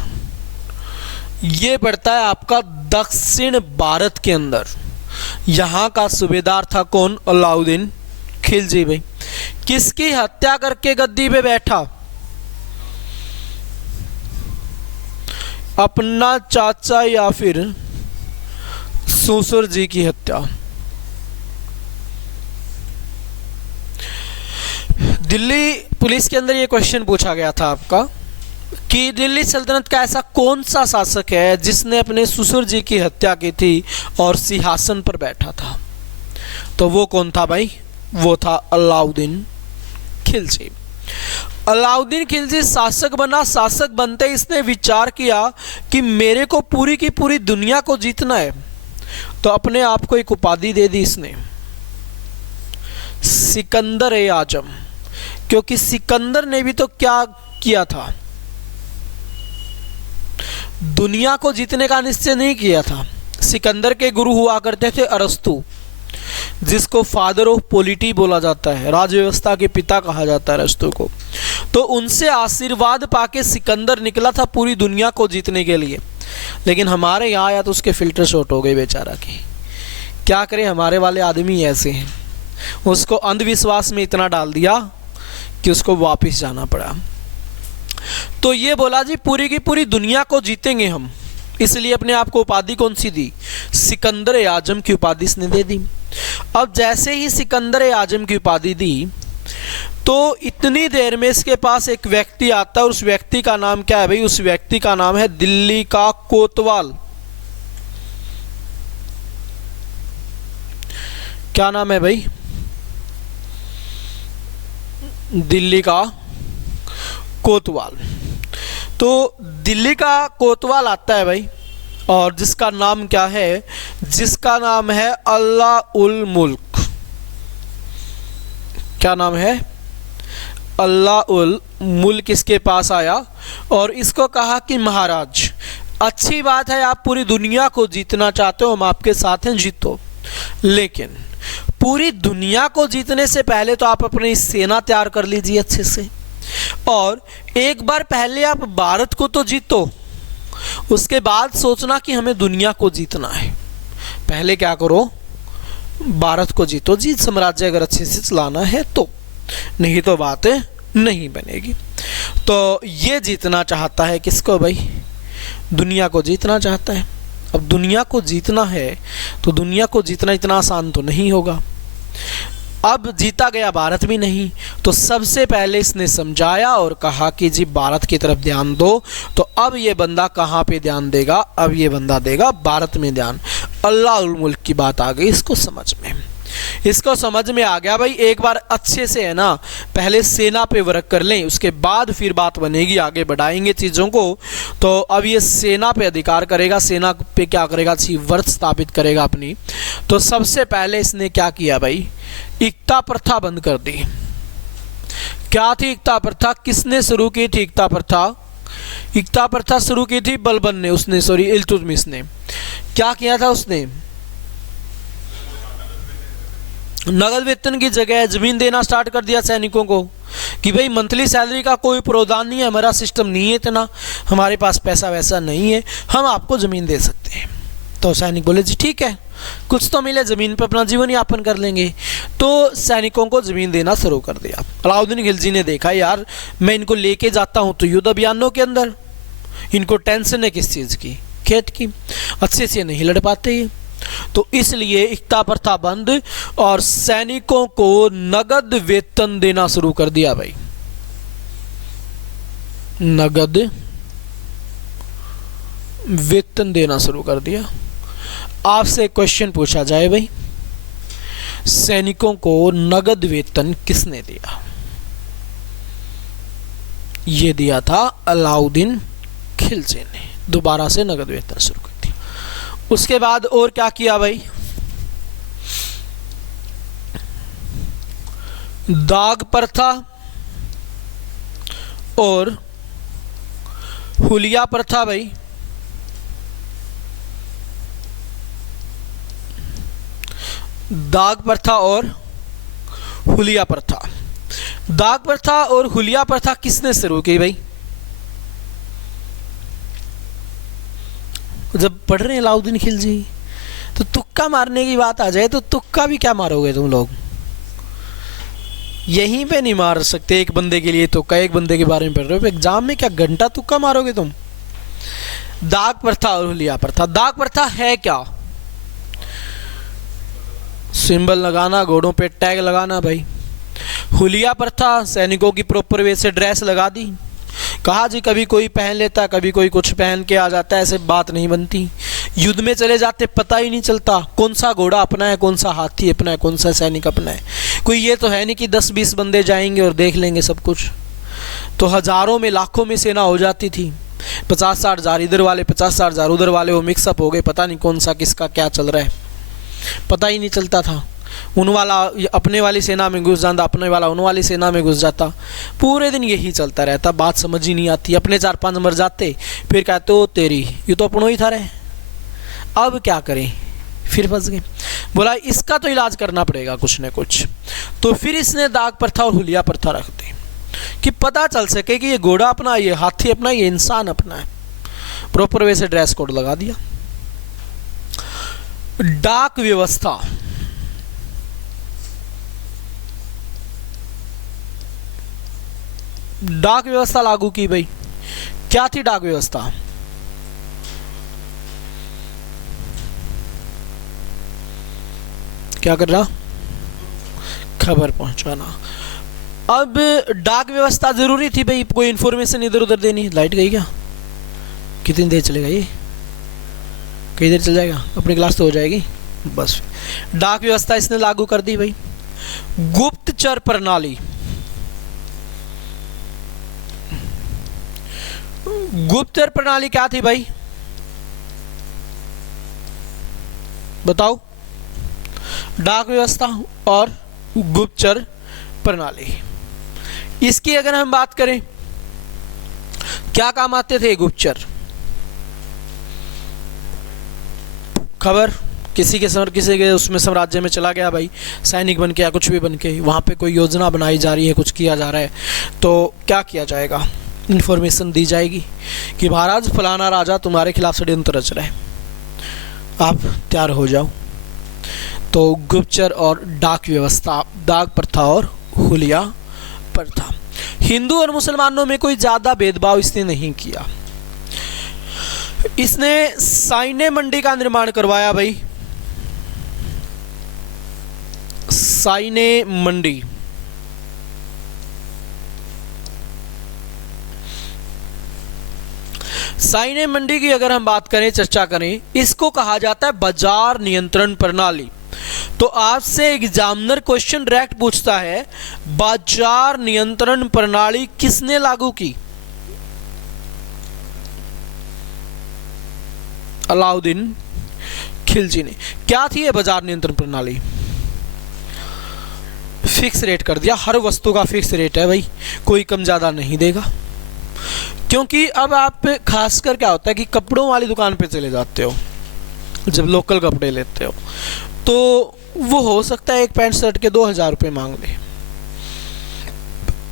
ये पड़ता है आपका दक्षिण भारत के अंदर। यहाँ का सूबेदार था कौन? अलाउद्दीन खिलजी भाई। किसकी हत्या करके गद्दी पे बैठा? अपना चाचा या फिर ससुर जी की हत्या। दिल्ली पुलिस के अंदर ये क्वेश्चन पूछा गया था आपका कि दिल्ली सल्तनत का ऐसा कौन सा शासक है जिसने अपने ससुर जी की हत्या की थी और सिंहासन पर बैठा था? तो वो कौन था भाई? वो था अलाउद्दीन खिलजी। अलाउद्दीन खिलजी शासक बना। शासक बनते इसने विचार किया कि मेरे को पूरी की पूरी दुनिया को जीतना है, तो अपने आप को एक उपाधि दे दी इसने, सिकंदर ए आजम। क्योंकि सिकंदर ने भी तो क्या किया था, दुनिया को जीतने का निश्चय नहीं किया था। सिकंदर के गुरु हुआ करते थे अरस्तु, जिसको फादर ऑफ पॉलिटी बोला जाता है, राज व्यवस्था के पिता कहा जाता है अरस्तु को। तो उनसे आशीर्वाद पाके सिकंदर निकला था पूरी दुनिया को जीतने के लिए। लेकिन हमारे यहाँ आया तो उसके फिल्टर शॉर्ट हो गए बेचारा की। क्या करें, हमारे वाले आदमी ऐसे हैं। उसको अंधविश्वास में इतना डाल दिया कि उसको वापस जाना पड़ा। तो ये बोला जी पूरी की पूरी दुनिया को जीतेंगे हम, इसलिए अपने आप को उपाधि कौन सी दी? सिकंदर ए आजम की उपाधि इसने दे दी। अब जैसे ही सिकंदर ए आजम की उपाधि दी तो इतनी देर में इसके पास एक व्यक्ति आता है। उस व्यक्ति का नाम क्या है भाई? उस व्यक्ति का नाम है दिल्ली का कोतवाल। क्या नाम है भाई? दिल्ली का कोतवाल। तो दिल्ली का कोतवाल आता है भाई, और जिसका नाम क्या है? जिसका नाम है अल्लाह उल मुल्क। क्या नाम है? अल्लाह उल मुल्क इसके पास आया और इसको कहा कि महाराज, अच्छी बात है आप पूरी दुनिया को जीतना चाहते हो, हम आपके साथ हैं, जीतो। लेकिन पूरी दुनिया को जीतने से पहले तो आप अपनी सेना तैयार कर लीजिए अच्छे से, और एक बार पहले आप भारत को तो जीतो, उसके बाद सोचना कि हमें दुनिया को जीतना है। पहले क्या करो? भारत को जीतो। जीत साम्राज्य अगर अच्छे से चलाना है तो, नहीं तो बातें नहीं बनेगी। तो ये जीतना चाहता है किसको भाई? दुनिया को जीतना चाहता है। अब दुनिया को जीतना है तो दुनिया को जीतना इतना आसान तो नहीं होगा। अब जीता गया भारत भी नहीं, तो सबसे पहले इसने समझाया और कहा कि जी भारत की तरफ ध्यान दो। तो अब ये बंदा कहाँ पे ध्यान देगा? अब ये बंदा देगा भारत में ध्यान। अल्लाह उल मुल्क की बात आ गई इसको समझ में। इसको समझ में आ गया भाई, एक बार अच्छे से है ना, पहले सेना पे वर्क कर लें, उसके बाद फिर बात बनेगी, आगे बढ़ाएंगे चीज़ों को। तो अब ये सेना पे अधिकार करेगा, सेना पे क्या करेगा? अच्छी वर्त स्थापित करेगा अपनी। तो सबसे पहले इसने क्या किया भाई? एकता प्रथा बंद कर दी। क्या थी एकता प्रथा? किसने शुरू की थी एकता प्रथा? एकता प्रथा शुरू की थी बलबन ने, उसने, सॉरी, इल्तुतमिश ने। क्या किया था उसने? नगद वेतन की जगह जमीन देना स्टार्ट कर दिया सैनिकों को कि भाई मंथली सैलरी का कोई प्रावधान नहीं है, हमारा सिस्टम नहीं है इतना, हमारे पास पैसा वैसा नहीं है, हम आपको ज़मीन दे सकते हैं। तो सैनिक बोले जी ठीक है, कुछ तो मिले, ज़मीन पर अपना जीवन यापन कर लेंगे। तो सैनिकों को ज़मीन देना शुरू कर दिया। अलाउद्दीन खिलजी ने देखा यार मैं इनको लेके जाता हूँ तो युद्ध अभियानों के अंदर इनको टेंशन है किस चीज़ की? खेत की। अच्छे से नहीं लड़ पाते ये, तो इसलिए एकता प्रथा बंद और सैनिकों को नगद वेतन देना शुरू कर दिया भाई। नगद वेतन देना शुरू कर दिया। आपसे क्वेश्चन पूछा जाए भाई, सैनिकों को नगद वेतन किसने दिया? ये दिया था अलाउद्दीन खिलजी ने। दोबारा से नगद वेतन शुरू कर दिया। उसके बाद और क्या किया भाई? दाग प्रथा और हुलिया प्रथा भाई। दाग प्रथा और हुलिया प्रथा। दाग प्रथा और हुलिया प्रथा किसने शुरू की भाई? जब पढ़ रहे हैं अलाउद्दीन खिलजी तो तुक्का मारने की बात आ जाए तो तुक्का भी क्या मारोगे तुम लोग? यहीं पे नहीं मार सकते एक बंदे के लिए तुक्का। एक बंदे के बारे में पढ़ रहे हो, एग्जाम में क्या घंटा तुक्का मारोगे तुम? दाग प्रथा और हुलिया प्रथा। दाग प्रथा है क्या? सिंबल लगाना, घोड़ों पे टैग लगाना भाई। हुलिया प्रथा, सैनिकों की प्रॉपर वे से ड्रेस लगा दी। कहा जी कभी कोई पहन लेता, कभी कोई कुछ पहन के आ जाता है, ऐसे बात नहीं बनती। युद्ध में चले जाते, पता ही नहीं चलता कौन सा घोड़ा अपना है, कौन सा हाथी अपना है, कौन सा सैनिक अपना है। कोई ये तो है नहीं कि 10-20 बंदे जाएंगे और देख लेंगे सब कुछ। तो हज़ारों में, लाखों में सेना हो जाती थी। 50-60 हज़ार इधर वाले, 50-60 हज़ार उधर वाले, वो मिक्सअप हो गए, पता नहीं कौन सा किसका क्या चल रहा है, पता ही नहीं चलता था। उन वाला अपने वाली सेना में घुस जाता, अपने वाला उन वाली सेना में घुस जाता, पूरे दिन यही चलता रहता। बात समझ ही नहीं आती। अपने 4-5 मर जाते, फिर कहते हो तेरी, ये तो अपनों ही था रहे, अब क्या करें, फिर फंस गए। बोला इसका तो इलाज करना पड़ेगा कुछ न कुछ। तो फिर इसने दाग प्रथा और हुलिया प्रथा रख दी कि पता चल सके कि ये घोड़ा अपना, ये हाथी अपना, ये इंसान अपना है। प्रॉपर वैसे ड्रेस कोड लगा दिया। डाक व्यवस्था, डाक व्यवस्था लागू की भाई। क्या थी डाक व्यवस्था? क्या कर रहा? खबर पहुंचाना। अब डाक व्यवस्था जरूरी थी भाई, कोई इंफॉर्मेशन इधर उधर देनी। लाइट गई क्या? कितनी देर चलेगा ये? कई देर चल जाएगा? अपनी क्लास तो हो जाएगी बस। डाक व्यवस्था इसने लागू कर दी भाई। गुप्तचर प्रणाली, गुप्तचर प्रणाली क्या थी भाई बताओ? डाक व्यवस्था और गुप्तचर प्रणाली, इसकी अगर हम बात करें, क्या काम आते थे गुप्तचर? खबर किसी के उसमें साम्राज्य में चला गया भाई, सैनिक बन के या कुछ भी बन के, वहां पे कोई योजना बनाई जा रही है, कुछ किया जा रहा है, तो क्या किया जाएगा? इन्फॉर्मेशन दी जाएगी कि महाराज फलाना राजा तुम्हारे खिलाफ षड्यंत्र रच रहा है, आप तैयार हो जाओ। तो गुप्तचर और डाक व्यवस्था, डाक प्रथा और हुलिया प्रथा। हिंदू और मुसलमानों में कोई ज्यादा भेदभाव इसने नहीं किया। इसने साइने मंडी का निर्माण करवाया भाई। साइने मंडी, साइने मंडी की अगर हम बात करें, चर्चा करें, इसको कहा जाता है बाजार नियंत्रण प्रणाली। तो आपसे एग्जामिनर क्वेश्चन डायरेक्ट पूछता है, बाजार नियंत्रण प्रणाली किसने लागू की? अलाउद्दीन खिलजी ने। क्या थी ये बाजार नियंत्रण प्रणाली? फिक्स रेट कर दिया, हर वस्तु का फिक्स रेट है भाई, कोई कम ज्यादा नहीं देगा। क्योंकि अब आप खासकर क्या होता है कि कपड़ों वाली दुकान पे चले जाते हो, जब लोकल कपड़े लेते हो, तो वो हो सकता है एक पैंट शर्ट के 2000 रुपये मांग ले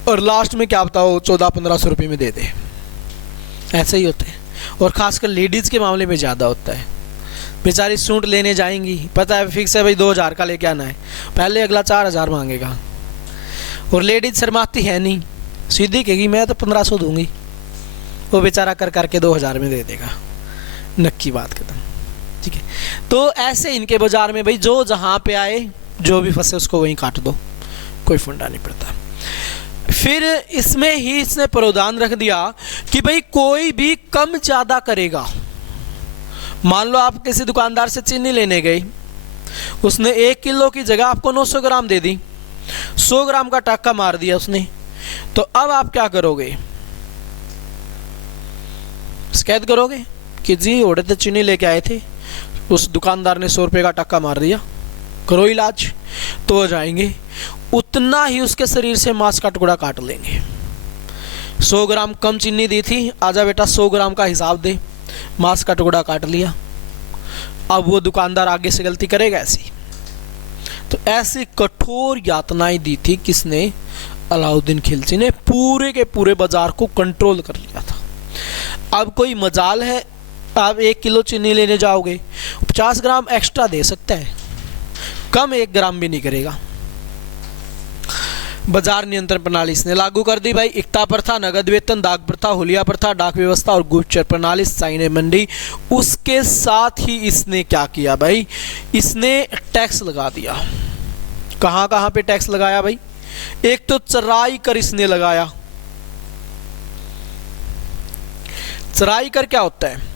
और लास्ट में क्या बताओ 1400-1500 रुपये में दे दे। ऐसे ही होते हैं, और खासकर लेडीज़ के मामले में ज़्यादा होता है। बेचारी सूट लेने जाएंगी, पता है फिक्स है भाई 2000 का लेके आना है, पहले अगला 4000 मांगेगा, और लेडीज शर्माती है नहीं, सीधी कहेगी मैं तो 1500 दूंगी, वो बेचारा कर करके 2000 में दे देगा। नक्की बात खत्म। ठीक है, तो ऐसे इनके बाजार में भाई जो जहाँ पे आए, जो भी फंसे उसको वहीं काट दो, कोई फंडा नहीं पड़ता। फिर इसमें ही इसने प्रावधान रख दिया कि भाई कोई भी कम ज़्यादा करेगा। मान लो आप किसी दुकानदार से चीनी लेने गए, उसने 1 किलो की जगह आपको 900 ग्राम दे दी, 100 ग्राम का टाका मार दिया उसने, तो अब आप क्या करोगे? शिकायत करोगे कि जी ओढ़े तो चीनी लेके आए थे, उस दुकानदार ने 100 रुपये का टाका मार दिया, करो इलाज। तो हो जाएंगे, उतना ही उसके शरीर से मांस का टुकड़ा काट लेंगे। 100 ग्राम कम चीनी दी थी, आजा बेटा 100 ग्राम का हिसाब दे, मांस का टुकड़ा काट लिया। अब वो दुकानदार आगे से गलती करेगा ऐसी? तो ऐसी कठोर यातनाएं दी थी किसने? अलाउद्दीन खिलजी ने। पूरे के पूरे बाजार को कंट्रोल कर लिया था। अब कोई मजाल है, आप 1 किलो चीनी लेने जाओगे, 50 ग्राम एक्स्ट्रा दे सकता है, कम 1 ग्राम भी नहीं करेगा। बाजार नियंत्रण प्रणाली इसने लागू कर दी भाई। इकता प्रथा, नगद वेतन, दाग प्रथा, हुलिया प्रथा, डाक व्यवस्था और गुप्तचर प्रणाली, साइने मंडी। उसके साथ ही इसने क्या किया भाई? इसने टैक्स लगा दिया। कहाँ कहाँ पे टैक्स लगाया भाई? एक तो चराई कर इसने लगाया। चराई कर क्या होता है?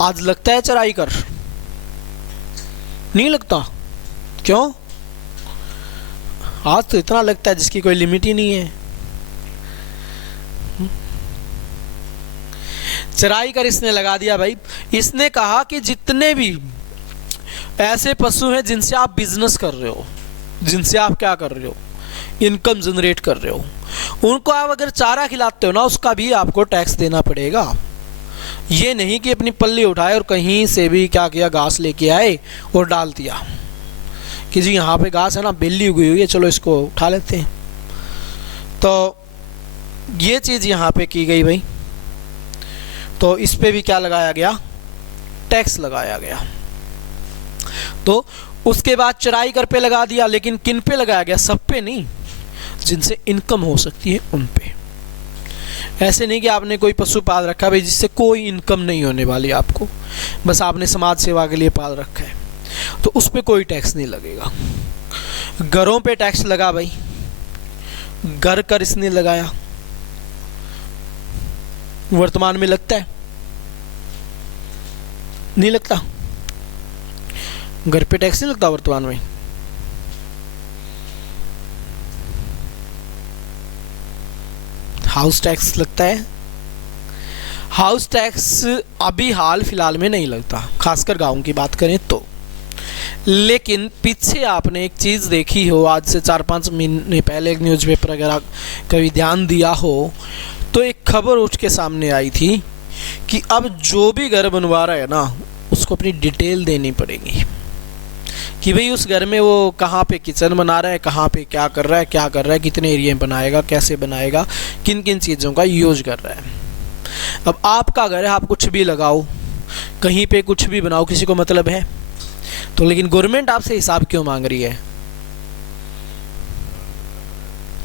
आज लगता है चराई कर? नहीं लगता। क्यों? आज तो इतना लगता है जिसकी कोई लिमिट ही नहीं है। चराई कर इसने लगा दिया भाई। इसने कहा कि जितने भी ऐसे पशु हैं जिनसे आप बिजनेस कर रहे हो, जिनसे आप क्या कर रहे हो, इनकम जनरेट कर रहे हो, उनको आप अगर चारा खिलाते हो ना, उसका भी आपको टैक्स देना पड़ेगा। ये नहीं कि अपनी पल्ली उठाए और कहीं से भी क्या किया, घास लेके आए और डाल दिया कि जी यहाँ पे घास है ना, बेली उगी हुई है, चलो इसको उठा लेते हैं। तो ये चीज़ यहाँ पे की गई भाई। तो इस पे भी क्या लगाया गया, टैक्स लगाया गया। तो उसके बाद चराई कर पे लगा दिया, लेकिन किन पे लगाया गया? सब पे नहीं, जिनसे इनकम हो सकती है उन पे। ऐसे नहीं कि आपने कोई पशु पाल रखा भाई जिससे कोई इनकम नहीं होने वाली आपको, बस आपने समाज सेवा के लिए पाल रखा है, तो उस पे कोई टैक्स नहीं लगेगा। घरों पे टैक्स लगा भाई, घर कर इसने लगाया। वर्तमान में लगता है? नहीं लगता। घर पे टैक्स नहीं लगता वर्तमान में। हाउस टैक्स लगता है। हाउस टैक्स अभी हाल फिलहाल में नहीं लगता, खासकर गांव की बात करें तो। लेकिन पीछे आपने एक चीज़ देखी हो, आज से 4-5 महीने पहले एक न्यूज़पेपर अगर कभी ध्यान दिया हो तो एक खबर उठ के सामने आई थी कि अब जो भी घर बनवा रहा है ना, उसको अपनी डिटेल देनी पड़ेगी कि भाई उस घर में वो कहाँ पे किचन बना रहा है, कहाँ पे क्या कर रहा है, कितने एरिया में बनाएगा, कैसे बनाएगा, किन किन चीज़ों का यूज कर रहा है। अब आपका घर है, आप कुछ भी लगाओ, कहीं पे कुछ भी बनाओ, किसी को मतलब है? तो लेकिन गवर्नमेंट आपसे हिसाब क्यों मांग रही है?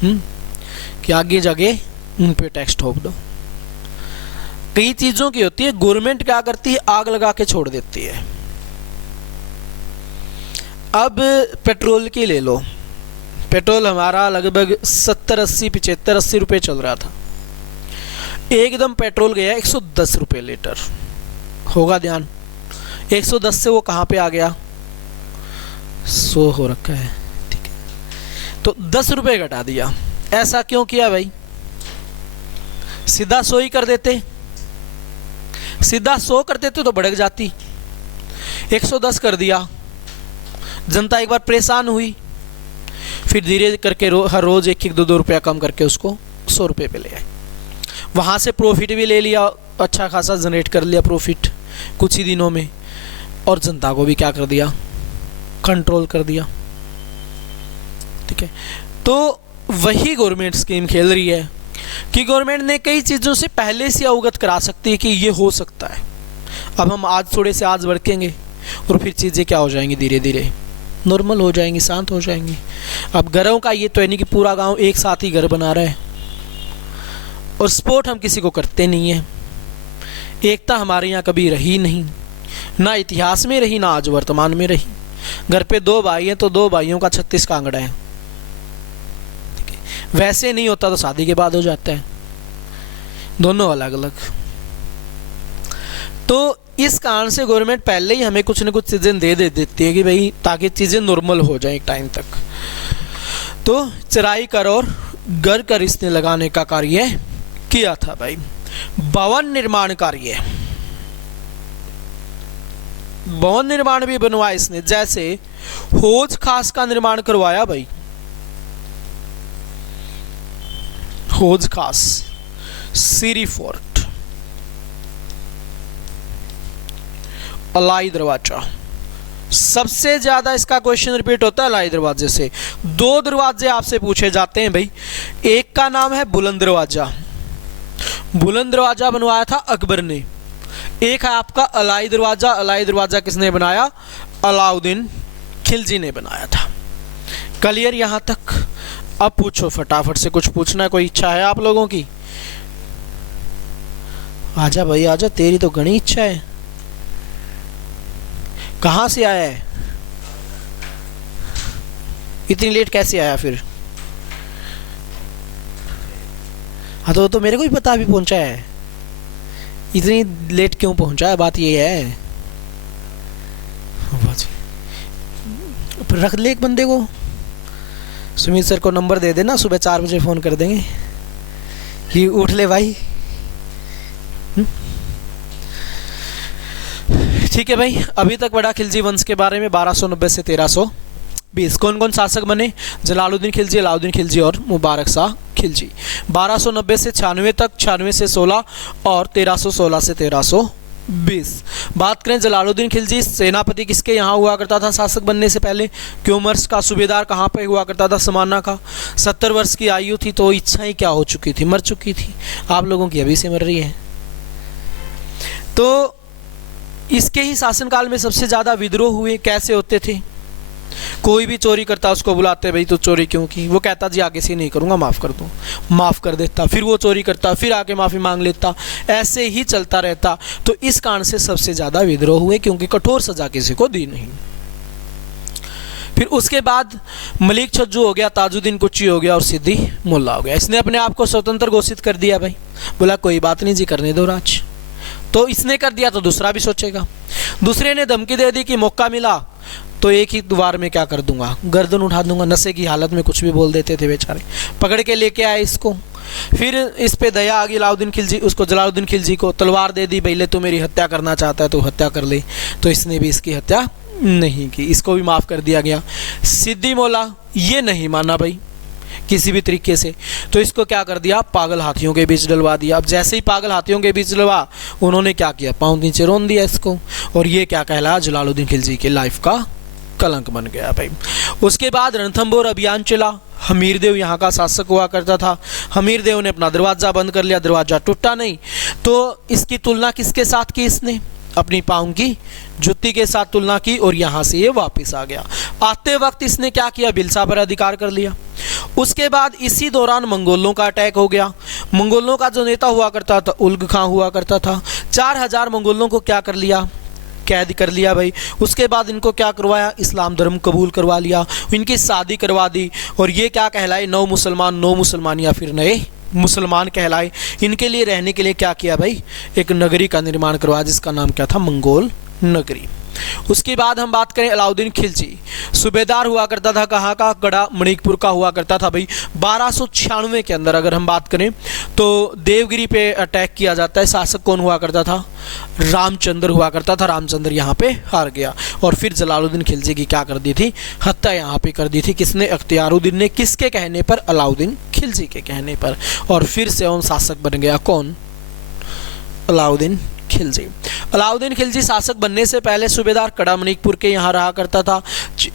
कि आगे जाके उन पे टैक्स ठोक दो। कई चीज़ों की होती है, गवर्नमेंट क्या करती है, आग लगा के छोड़ देती है। अब पेट्रोल की ले लो, पेट्रोल हमारा लगभग 70-80, 75-80 रुपये चल रहा था, एकदम पेट्रोल गया 110 रुपये लीटर। होगा ध्यान, 110 से वो कहाँ पे आ गया, 100 हो रखा है, ठीक है। तो 10 रुपये घटा दिया। ऐसा क्यों किया भाई? सीधा 100 ही कर देते, सीधा 100 कर देते तो भड़क जाती। 110 कर दिया, जनता एक बार परेशान हुई, फिर धीरे करके हर रोज 1-1, 2-2 रुपया कम करके उसको 100 रुपये पे ले आए। वहाँ से प्रॉफिट भी ले लिया, अच्छा खासा जनरेट कर लिया प्रॉफिट कुछ ही दिनों में, और जनता को भी क्या कर दिया, कंट्रोल कर दिया। ठीक है। तो वही गवर्नमेंट स्कीम खेल रही है कि गवर्नमेंट ने कई चीज़ों से पहले से अवगत करा सकती है कि ये हो सकता है। अब हम आज थोड़े से आज भड़केंगे और फिर चीज़ें क्या हो जाएंगी, धीरे धीरे नॉर्मल हो जाएंगी, शांत हो जाएंगी। अब घरों का ये तो है नहीं कि पूरा गांव एक साथ ही घर बना रहा है, और सपोर्ट हम किसी को करते नहीं हैं। एकता हमारे यहाँ कभी रही नहीं, ना इतिहास में रही, ना आज वर्तमान में रही। घर पे 2 भाई हैं तो 2 भाइयों का 36 का आंकड़ा है। वैसे नहीं होता तो शादी के बाद हो जाता है, दोनों अलग अलग। तो इस कारण से गवर्नमेंट पहले ही हमें कुछ न कुछ चीज़ें दे देती है कि भाई ताकि चीज़ें नॉर्मल हो जाए एक टाइम तक। तो चराई कर और घर कर इसने लगाने का कार्य किया था भाई। भवन निर्माण कार्य, भवन निर्माण भी बनवाया इसने, जैसे हौज खास का निर्माण करवाया भाई। हौज खास, सीरी फोर्ट, अलाई दरवाजा। सबसे ज्यादा इसका क्वेश्चन रिपीट होता है अलाई दरवाजे से। 2 दरवाजे आपसे पूछे जाते हैं भाई। एक का नाम है बुलंद दरवाजा, बुलंद दरवाजा बनवाया था अकबर ने। एक है आपका अलाई दरवाजा, अलाई दरवाजा किसने बनाया, अलाउद्दीन खिलजी ने बनाया था। क्लियर यहां तक? अब पूछो फटाफट से, कुछ पूछना है, कोई इच्छा है आप लोगों की? आजा भाई आजा, तेरी तो घनी इच्छा है। कहाँ से आया है, इतनी लेट कैसे आया फिर? हाँ तो मेरे को ही पता, अभी पहुंचा है। इतनी लेट क्यों पहुंचा है, बात ये है। रख ले एक बंदे को, सुमित सर को नंबर दे देना, सुबह 4 बजे फ़ोन कर देंगे कि उठ ले भाई। ठीक है भाई, अभी तक बड़ा खिलजी वंश के बारे में 1290 से 1320 कौन कौन शासक बने? जलालुद्दीन खिलजी, अलाउद्दीन खिलजी और मुबारक शाह खिलजी। 1290 से 96 तक, 96 से 16 और 1316 से 1320। बात करें जलालुद्दीन खिलजी सेनापति किसके यहाँ हुआ करता था शासक बनने से पहले? क्योमर्स का। सूबेदार कहाँ पे हुआ करता था? समाना का। 70 वर्ष की आयु थी, तो इच्छाएं क्या हो चुकी थी? मर चुकी थी। आप लोगों की अभी से मर रही है। तो इसके ही शासनकाल में सबसे ज़्यादा विद्रोह हुए। कैसे होते थे? कोई भी चोरी करता उसको बुलाते, भाई तो चोरी क्यों की? वो कहता जी आगे से नहीं करूँगा, माफ़ कर दो, माफ़ कर देता। फिर वो चोरी करता, फिर आके माफ़ी मांग लेता, ऐसे ही चलता रहता। तो इस कारण से सबसे ज़्यादा विद्रोह हुए, क्योंकि कठोर सज़ा किसी को दी नहीं। फिर उसके बाद मलिक छज्जू हो गया, ताजुद्दीन कुची हो गया और सिद्दी मुल्ला हो गया। इसने अपने आप को स्वतंत्र घोषित कर दिया भाई, बोला कोई बात नहीं जी, करने दो राज। तो इसने कर दिया तो दूसरा भी सोचेगा। दूसरे ने धमकी दे दी कि मौका मिला तो एक ही बार में क्या कर दूंगा, गर्दन उठा दूंगा। नशे की हालत में कुछ भी बोल देते थे बेचारे। पकड़ के लेके आए इसको। फिर इस पे दया आ गई अलाउद्दीन खिलजी, उसको जलालुद्दीन खिलजी को तलवार दे दी, पहले तो मेरी हत्या करना चाहता है तो हत्या कर ले। तो इसने भी इसकी हत्या नहीं की, इसको भी माफ़ कर दिया गया। सिद्दी मौला ये नहीं माना भाई किसी भी तरीके से, तो इसको क्या कर दिया, पागल हाथियों के बीच डलवा दिया। अब जैसे ही पागल हाथियों के बीच डलवा, उन्होंने क्या किया, पाँव नीचे रोन दिया इसको। और ये क्या कहलाया, जलालुद्दीन खिलजी के लाइफ का कलंक बन गया भाई। उसके बाद रणथंभौर अभियान चला। हमीरदेव यहाँ का शासक हुआ करता था। हमीरदेव ने अपना दरवाज़ा बंद कर लिया, दरवाज़ा टूटा नहीं। तो इसकी तुलना किसके साथ की इसने? अपनी पाँव की जुत्ती के साथ तुलना की, और यहाँ से ये वापस आ गया। आते वक्त इसने क्या किया, बिलसा पर अधिकार कर लिया। उसके बाद इसी दौरान मंगोलों का अटैक हो गया। मंगोलों का जो नेता हुआ करता था उल्ग खां हुआ करता था। 4000 मंगोलों को क्या कर लिया, कैद कर लिया भाई। उसके बाद इनको क्या करवाया, इस्लाम धर्म कबूल करवा लिया, इनकी शादी करवा दी। और ये क्या कहलाए, नौ मुसलमान या फिर नए मुसलमान कहलाए। इनके लिए रहने के लिए क्या किया भाई, एक नगरी का निर्माण करवाया जिसका नाम क्या था, मंगोल नगरी। उसके बाद हम बात करें अलाउद्दीन खिलजी, सूबेदार हुआ करता था कहाँ का, गढ़ा मणिकपुर का हुआ करता था भाई। 1296 के अंदर अगर हम बात करें तो देवगिरी पे अटैक किया जाता है। शासक कौन हुआ करता था, रामचंद्र हुआ करता था। रामचंद्र यहाँ पे हार गया और फिर जलालुद्दीन खिलजी की क्या कर दी थी, हत्या यहाँ पे कर दी थी। किसने, अख्तियारुद्दीन ने। किसके कहने पर, अलाउद्दीन खिलजी के कहने पर। और फिर से उन शासक बन गया कौन, अलाउद्दीन खिलजी। अलाउद्दीन खिलजी शासक बनने से पहले सूबेदार कड़ा मणिकपुर के यहाँ रहा करता था।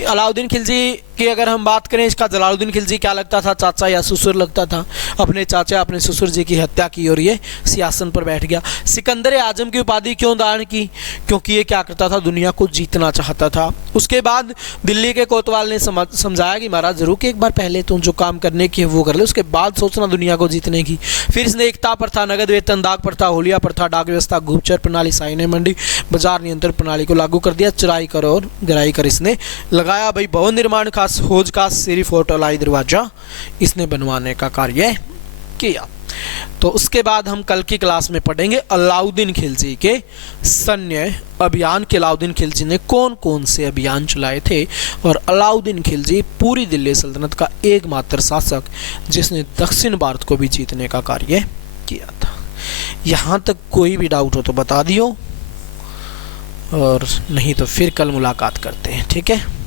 अलाउद्दीन खिलजी की अगर हम बात करें, इसका जलालुद्दीन खिलजी क्या लगता था, चाचा या ससुर लगता था। अपने चाचा अपने ससुर जी की हत्या की और ये सिंहासन पर बैठ गया। सिकंदर आजम की उपाधि क्यों धारण की, क्योंकि ये क्या करता था, दुनिया को जीतना चाहता था। उसके बाद दिल्ली के कोतवाल ने समझाया कि महाराज जरूर कि एक बार पहले तुम जो काम करने की है वो कर ले, उसके बाद सोचना दुनिया को जीतने की। फिर इसने एकता प्रथा, नगद वेतन, दाग प्रथा, होलिया प्रथा, डाक व्यवस्था, गुप्तचर प्रणाली, साइने मंडी, बाजार नियंत्रण प्रणाली को लागू कर दिया। चुराई कर और गिराई कर इसने लगाया भाई। भवन निर्माण खास खोज का सिरी फोर्ट अलाई दरवाजा इसने बनवाने का कार्य किया। तो उसके बाद हम कल की क्लास में पढ़ेंगे अलाउद्दीन खिलजी के सैन्य अभियान के अलाउद्दीन खिलजी ने कौन कौन से अभियान चलाए थे। और अलाउद्दीन खिलजी पूरी दिल्ली सल्तनत का एकमात्र शासक जिसने दक्षिण भारत को भी जीतने का कार्य किया था। यहाँ तक कोई भी डाउट हो तो बता दियो, और नहीं तो फिर कल मुलाकात करते हैं, ठीक है।